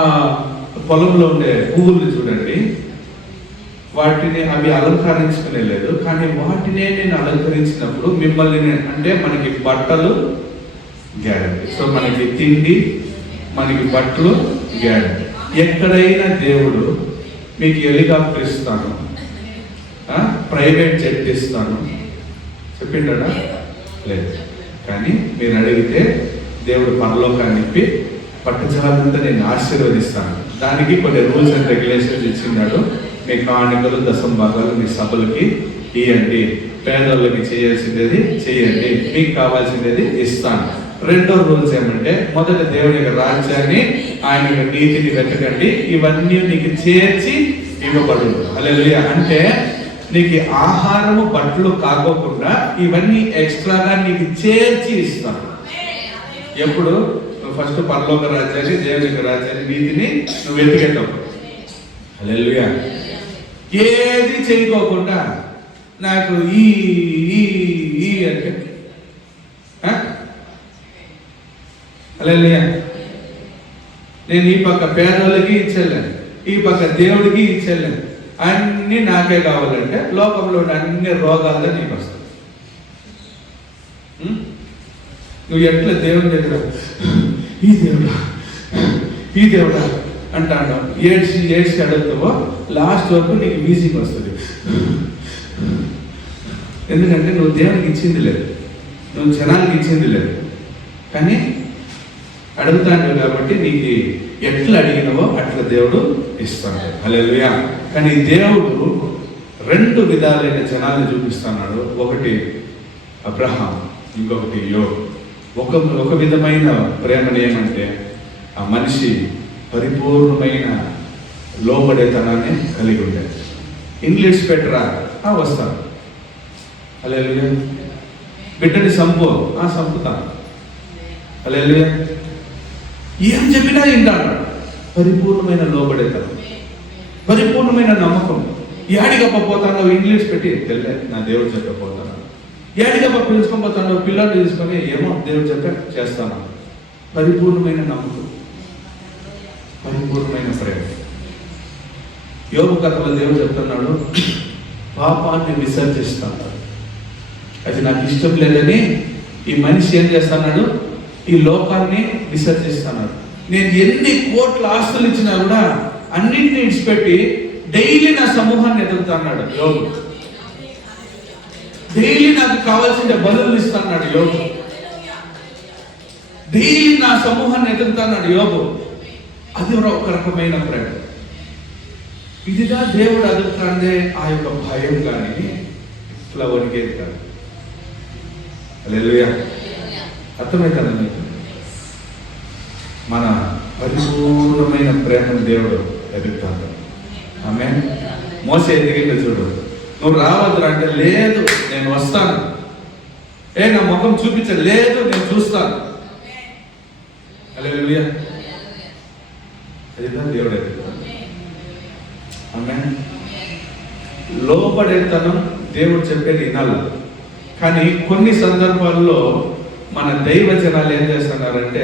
పొలంలో ఉండే పువ్వుల్ని చూడండి, వాటిని అవి అలంకరించుకునే లేదు, కానీ వాటినే నేను అలంకరించినప్పుడు మిమ్మల్ని, అంటే మనకి బట్టలు గ్యారంటీ. సో మనకి తిండి, మనకి బట్టలు గ్యారంటీ. ఎక్కడైనా దేవుడు మీకు హెలికాప్టర్ ఇస్తాను, ప్రైవేట్ జెట్ ఇస్తాను చెప్పిండా? లేదు. కానీ మీరు అడిగితే దేవుడు పరలోకాన్ని ఇప్పి పట్టుచాలంతా నేను ఆశీర్వదిస్తాను. దానికి కొన్ని రూల్స్ అండ్ రెగ్యులేషన్స్ ఇచ్చిన్నాడు. మీ కానుకలు, దశం భాగాలు మీ సభలకి ఇవ్వండి, పేదోళ్ళకి చేయాల్సిందేది చేయండి, మీకు కావాల్సిందేది ఇస్తాను. రెండో రూల్స్ ఏమంటే, మొదట దేవుని యొక్క రాజ్యాన్ని, ఆయన యొక్క నీతిని వెతకండి, ఇవన్నీ నీకు చేర్చి ఇవ్వబడు. హల్లెలూయా. అంటే నీకు ఆహారము బట్టలు కాకోకుండా ఇవన్నీ ఎక్స్ట్రాగా నీకు చేర్చి ఇస్తాను. ఎప్పుడు ఫస్ట్ పరలోక రాజ్యాన్ని, దేవుని యొక్క రాజ్యాన్ని, నీతిని నువ్వు వెతికేటప్పుడు. హల్లెలూయా. ఏది చేయకోకుండా నాకు ఈ అంటే హల్లెలూయా, నేను ఈ పక్క పేదోళ్ళకి ఇచ్చేళ్ళాను, ఈ పక్క దేవుడికి ఇచ్చేళ్ళాను, అన్నీ నాకే కావాలంటే లోకంలో అన్ని రోగాలతో నీకు వస్తాయి. నువ్వు ఎట్లా దేవుని దగ్గర ఈ దేవుడా అంటాడు, ఏడ్చి అడుగుతావో లాస్ట్ వరకు నీకు వీజింగ్ వస్తుంది. ఎందుకంటే నువ్వు దేవునికి ఇచ్చింది లేదు, నువ్వు జనానికి ఇచ్చింది లేదు, కానీ అడుగుతాడు కాబట్టి నీకు ఎట్లా అడిగినవో అట్లా దేవుడు ఇస్తాడు. హల్లెలూయా. కానీ దేవుడు రెండు విధాలైన జనాలను చూపిస్తున్నాడు. ఒకటి అబ్రహాం, ఇంకొకటి యోబు. ఒక విధమైన ప్రేమను ఏమంటే, ఆ మనిషి పరిపూర్ణమైన లోబడేతనాన్ని కలిగి ఉండేది. ఇంగ్లీష్ పెట్టరా వస్తాను, హల్లెలూయా. బిడ్డని సంపుతాను, హల్లెలూయా. ఏం చెప్పినా వింటాడు. పరిపూర్ణమైన లోబడేతనం, పరిపూర్ణమైన నమ్మకం. ఏడిగప్పపోతాను ఇంగ్లీష్ పెట్టి తెల్లే నా దేవుడు చెప్పకపోతాను, ఏడిగప్ప పిలుచుకోపోతాను పిల్లలు తీసుకొని ఏమో దేవుడు చెప్ప చేస్తాను. పరిపూర్ణమైన నమ్మకం, పరిపూర్ణమైన ప్రేమ. యోబు కథలో దేవుడు చెప్తున్నాడు, పాపాన్ని విసర్జిస్తాడు. అది నాకు ఇష్టం లేదని ఈ మనిషి ఏం చేస్తున్నాడు, ఈ లోకాన్ని విసర్జిస్తున్నాడు. నేను ఎన్ని కోట్ల ఆస్తులు ఇచ్చినా కూడా అన్నింటినీ ఇచ్చిపెట్టి డైలీ నా సమూహాన్ని ఎదుగుతున్నాడు యోబు. డైలీ నాకు కావాల్సిన బలులు ఇస్తున్నాడు యోబు. డైలీ నా సమూహాన్ని ఎదుగుతున్నాడు యోబు. అది ఒక రకమైన ప్రేమ. ఇదిగా దేవుడు అదుగుతాందే ఆ యొక్క భయం కానీ ఇట్లా వణికేది కాదు. హల్లెలూయా. అర్థమవుతుందా మీకు? మన పరిపూర్ణమైన ప్రేమను దేవుడు ఎదుగుతాడు. ఆమె మోసే ఎదిగింది చూడు, నువ్వు రావద్దు అంటే లేదు నేను వస్తాను, నా ముఖం చూపించలేదు నేను చూస్తాను. హల్లెలూయా. అదిగా దేవుడు ఎదుగుతాడు. ఆమె లోబడేతనం దేవుడు చెప్పేది వినాలి. కానీ కొన్ని సందర్భాల్లో మన దైవ జనాలు ఏం చేస్తున్నారంటే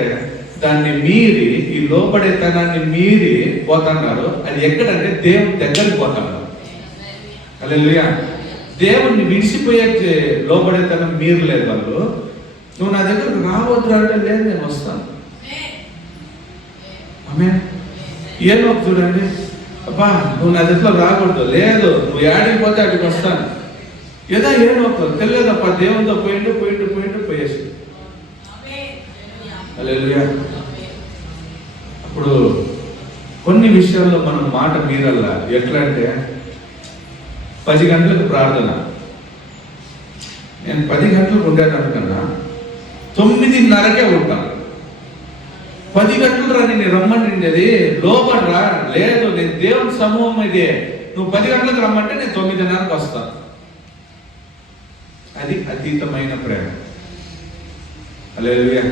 దాన్ని మీరి, ఈ లోబడేతనాన్ని మీరి పోతున్నారు. అది ఎక్కడంటే దేవుని దగ్గరికి పోతున్నారు. హల్లెలూయా. దేవుణ్ణి విడిచిపోయే లోబడేతనం మీరు లేదు. వాళ్ళు నువ్వు నా దగ్గరకు రావద్దు అంటే లేదు నేను వస్తాను. ఆమేన్. ఏమో చూడండి, అబ్బా నువ్వు నా దగ్గర రాకూడదు, లేదు నువ్వు ఏడిపోతే అక్కడికి వస్తాను. ఏదో ఏమో తెలియదప్ప, దేవునితో పోయేసి. హల్లెలూయా. అప్పుడు కొన్ని విషయాల్లో మనం మాట మీరల్లా. ఎట్లా అంటే 10 గంటలకు ప్రార్థన, నేను 10 గంటలకు ఉండేటనుకన్నా 9:30కే ఉంటాను. 10 గంటలు రా నేను రమ్మండి, లోపడరా, లేదు నేను దేవుని సమూహం ఇదే, నువ్వు 10 గంటలకు రమ్మంటే నేను 9:30కి వస్తాను. అది అతీతమైన ప్రేమ. హల్లెలూయా.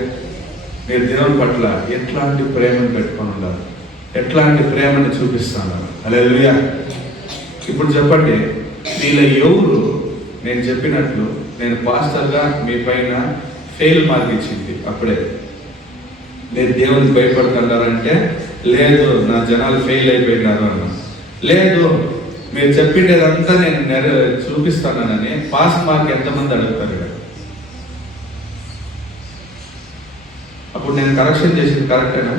మీరు దేవుని పట్ల ఎట్లాంటి ప్రేమను పెట్టుకొని ఉన్నారు, ఎట్లాంటి ప్రేమను చూపిస్తాను. హల్లెలూయా. ఇప్పుడు చెప్పండి, మీలో ఎవరు నేను చెప్పినట్లు నేను పాస్టర్గా మీ పైన ఫెయిల్ మార్క్ ఇచ్చింది అప్పుడే నేను దేవునికి భయపడుతున్నారంటే, లేదు నా జనాలు ఫెయిల్ అయిపోయినారు అన్న, లేదు మీరు చెప్పిండేదంతా నేను చూపిస్తానని పాస్ మార్క్ ఎంతమంది అడుగుతారు కదా. అప్పుడు నేను కరెక్షన్ చేసింది కరెక్టేనా?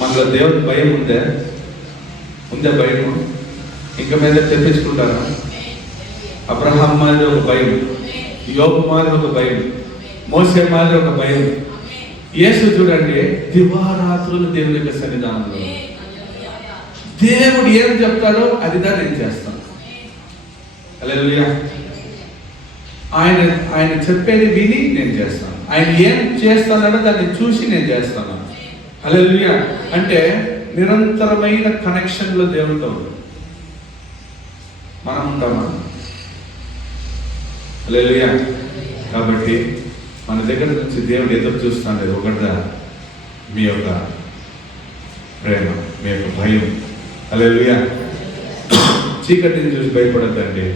మనలో దేవుని భయం ఉందే భయము ఇంకా మీద తెప్పించుకుంటారా? అబ్రహాం మాదిరి ఒక భయం, యోబు మాదిరి ఒక భయం, మోసే మాదిరి ఒక భయం. యేసు చూడండి, దివారాత్రులు దేవుని యొక్క సన్నిధానంలో దేవుడు ఏం చెప్తాడో అదిదా నేను చేస్తాను. హల్లెలూయా. ఆయన చెప్పేది విని నేను చేస్తాను. ఆయన ఏం చేస్తానో దాన్ని చూసి నేను చేస్తాను. హల్లెలూయా. అంటే నిరంతరమైన కనెక్షన్లో దేవుడితో మనం ఉంటామా? హల్లెలూయా. కాబట్టి మన దగ్గర నుంచి దేవుడు ఎదురు చూస్తాడు ఒకటిదా మీ యొక్క ప్రేమ, మీ యొక్క భయం. హల్లెలూయా. చీకటిని చూసి భయపడద్దండి.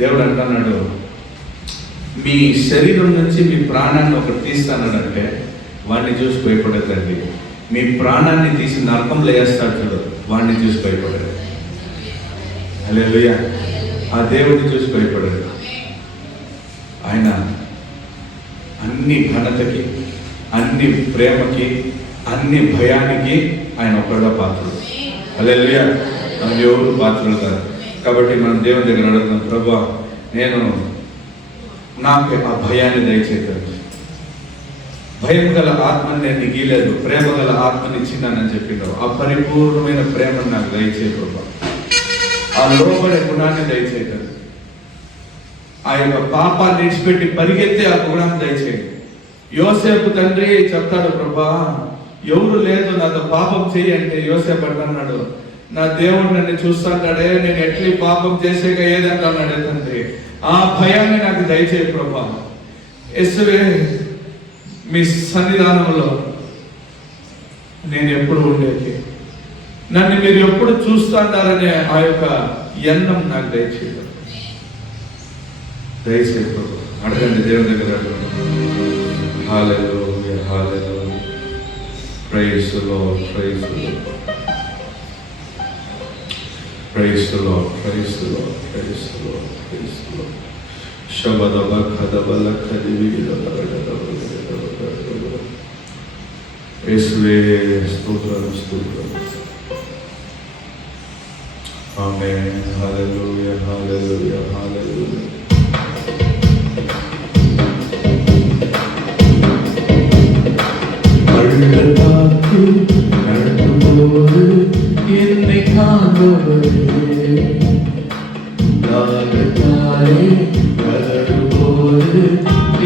దేవుడు అంటున్నాడు, మీ శరీరం నుంచి మీ ప్రాణాన్ని ఒకటి తీస్తానంటే వాడిని చూసి భయపడద్దండి. మీ ప్రాణాన్ని తీసి నరకంలో వేస్తాడు చూడు, వాడిని చూసి భయపడదు. హల్లెలూయా. ఆ దేవుడిని చూసి భయపడదు. ఆయన అన్ని ఘనతకి, అన్ని ప్రేమకి, అన్ని భయానికి ఆయన ఒక్కడా పాత్రుడు. హల్లెలూయా. మనం ఎవరు పాత్రలు కాదు. కాబట్టి మనం దేవుని దగ్గర అడుగుతున్నాం, ప్రభువా నేను నాకు ఆ భయాన్ని దయచేయగలను. భయం గల ఆత్మని నేను నీకు ఇవ్వలేదు, ప్రేమ గల ఆత్మని ఇచ్చినానని చెప్పినావు. ఆ పరిపూర్ణమైన ప్రేమను నాకు దయచేయ ప్రభువా. ఆ లోబడే గుణాన్ని దయచేయగలను. ఆ యొక్క పాపాన్ని విడిచిపెట్టి పరిగెత్తే ఆ గుణాన్ని దయచేయండి. యోసేపు తండ్రి చెప్తాడు, ప్రభా ఎవరు లేదు నాతో పాపం చెయ్యి అంటే యోసేపు అంటున్నాడు, నా దేవుడు నన్ను చూస్తాడే, నేను ఎట్లీ పాపం చేసేక ఏదంటున్నాడే తండ్రి. ఆ భయాన్ని నాకు దయచేయి ప్రభా. యేసువే మీ సన్నిధానంలో నేను ఎప్పుడు ఉండేది, నన్ను మీరు ఎప్పుడు చూస్తాడారనే ఆ యొక్క ఎన్నం నాకు దయచేయదు. దయచేయి ప్రభు. అడగండి దేవుని దగ్గర అడగండి. Hallelujah, hallelujah. Praise the Lord, praise the Lord. Praise the Lord, praise the Lord, praise the Lord, praise the Lord. Shabadaba khadabala khadivila khadabala. Yeswe stotram. Amen. Hallelujah, hallelujah, hallelujah. அழுதாக்கு நடக்கும்போது என்னை காண்பவரே, நாகத்தாலே கதறும்போது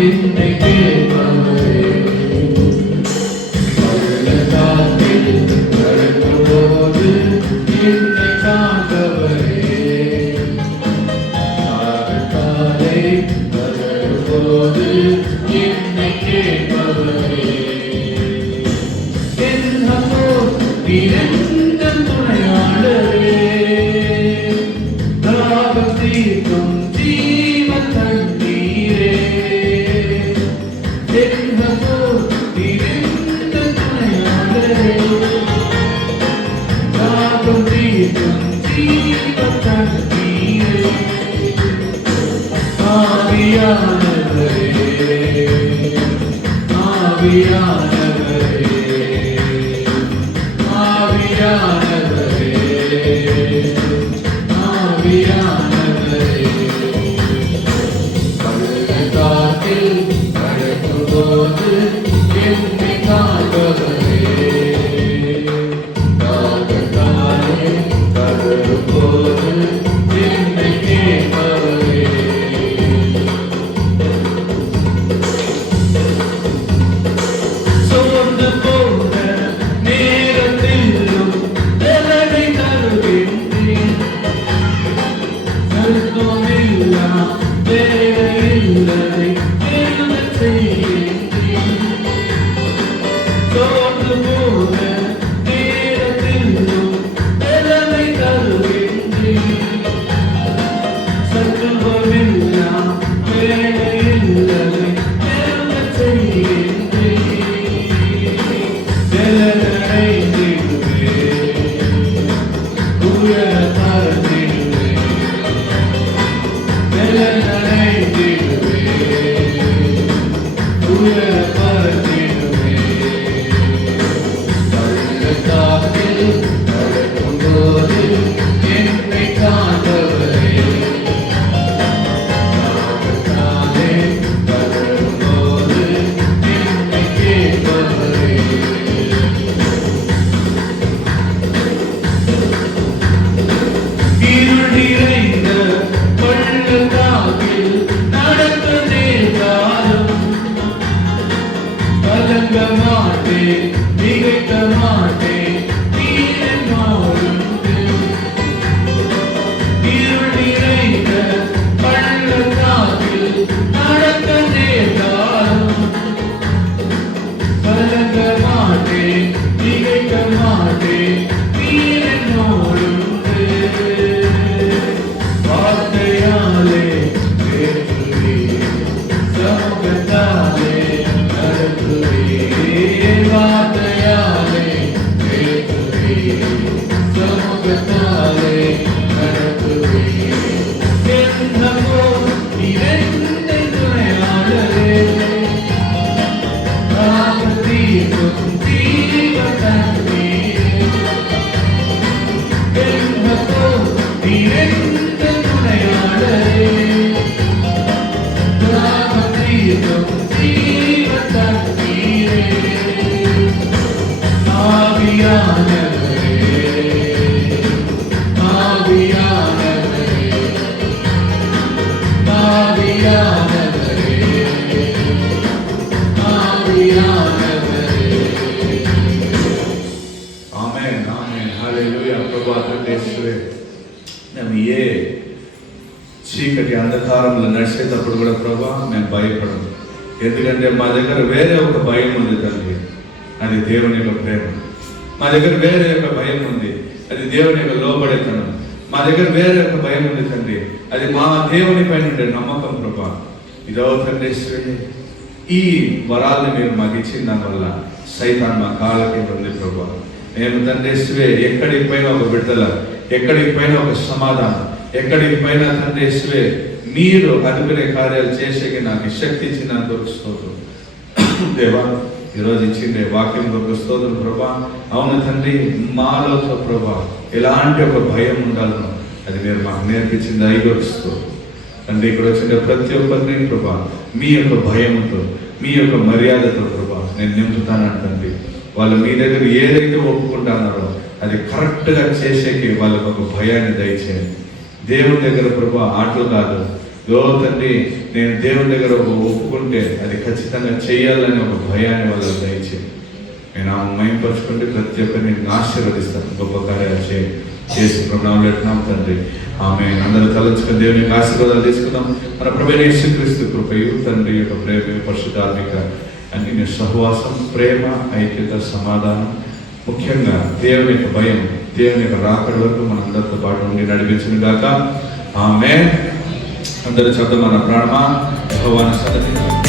என்னை கேட்பவரே. அழுதாக்கில் நடக்கும்போது என்னை காண்பவரே, நாகத்தாலே கதறும்போது என்னை கேட்பவரே. நீரெந்த துணையாளரே, தாகம் தீர்க்கும் ஜீவ தண்ணீரே. நீரெந்த துணையாளரே, தாகம் தீர்க்கும் ஜீவ தண்ணீரே. ஆவியானவரே, ஆவியானவரே, ஆவியானவரே, ஆவியானவரே. பள்ளத்தாக்கில் நடக்கும்போது என்னை காண்பவரே, தாகத்தாலே கதறும்போது என்னை கேட்பவரே. சோர்ந்து போன நேரத்திலும் வேதனை தருகின்றேன். கருத்துமில்லா வேலையில்லை வேதனை செய்கின்றேன். சோர்ந்து போன நேரத்திலும் வேதனை தருகின்றேன். சத்துவமில்லா வேலையில்லை வேதனை செய்கின்றேன். பள்ளத்தாக்கில் ఆమేన్, ఆమేన్, హల్లెలూయా. ప్రభువా తండ్రి యేసువే, మేము ఏ చీకటి అంధకారంలో నడిచేటప్పుడు కూడా ప్రభా మేము భయపడము. ఎందుకంటే మా దగ్గర వేరే ఒక భయం ఉంది తండ్రి, అది దేవుని యొక్క ప్రేమ. మా దగ్గర వేరే ఒక భయం ఉంది, అది దేవుని యొక్క లోబడేతనం. మా దగ్గర వేరే ఒక భయం ఉంది తండ్రి, అది మా దేవుని పైన ఉండే నమ్మకం ప్రభా. ఇదో తండ్రి ఈ వరాలను మీరు మాకు ఇచ్చిన దానివల్ల సైతాన్ మా కాళ్ళ కింద ఉంది ప్రభా. నేను తండ్రి ఎక్కడికి పైన ఒక బిడ్డల, ఎక్కడికి పైన ఒక సమాధానం, ఎక్కడికి పైన తండ్రి మీరు అనుకునే కార్యాలు చేసేకి నాకు శక్తి ఇచ్చినందుకు స్తోత్రం దేవా. ఈరోజు ఇచ్చిండే వాక్యం ఒక స్తోత్రం ప్రభా. అవును తండ్రి, మాలోతో ప్రభా ఎలాంటి ఒక భయం ఉండాలనో అది మీరు మాకు నేర్పించింది. ఐదొస్తూ తండ్రి ఇక్కడ వచ్చిన ప్రతి ఒక్కరిని ప్రభా మీ యొక్క భయంతో, మీ యొక్క మర్యాదతో ప్రభా నేను నింపుతానంటండి. వాళ్ళు మీ దగ్గర ఏదైతే ఒప్పుకుంటున్నారో అది కరెక్ట్గా చేసేకి వాళ్ళకు ఒక భయాన్ని దయచేయండి. దేవుని దగ్గర ప్రభా ఆటలు కాదు తండ్రి, నేను దేవుని దగ్గర ఒప్పుకుంటే అది ఖచ్చితంగా చేయాలని ఒక భయాన్ని వాళ్ళకి దయచేయండి. నేను ఆ మయంపరుచుకుంటే ప్రతి ఒక్కరిని ఆశీర్వదిస్తాను. గొప్ప కార్యాలు చేసి ప్రభుత్వం తండ్రి. ఆమె అందరూ తలంచుకుని దేవుని యొక్క ఆశీర్వాదాలు తీసుకుందాం. మన ప్రభువైన యేసుక్రీస్తు కృపయు తండ్రి యొక్క ప్రేమ, పరిశుద్ధాత్మిక అన్ని సహవాసం, ప్రేమ, ఐక్యత, సమాధానం, ముఖ్యంగా దేవుని యొక్క భయం, దేవుని యొక్క రాకడ వరకు మనందరితో పాటు ఉండి నడిపించును గాక. ఆమేన్. అందరూ శబ్దం మన ప్రాణమా యెహోవాను స్తుతించుము.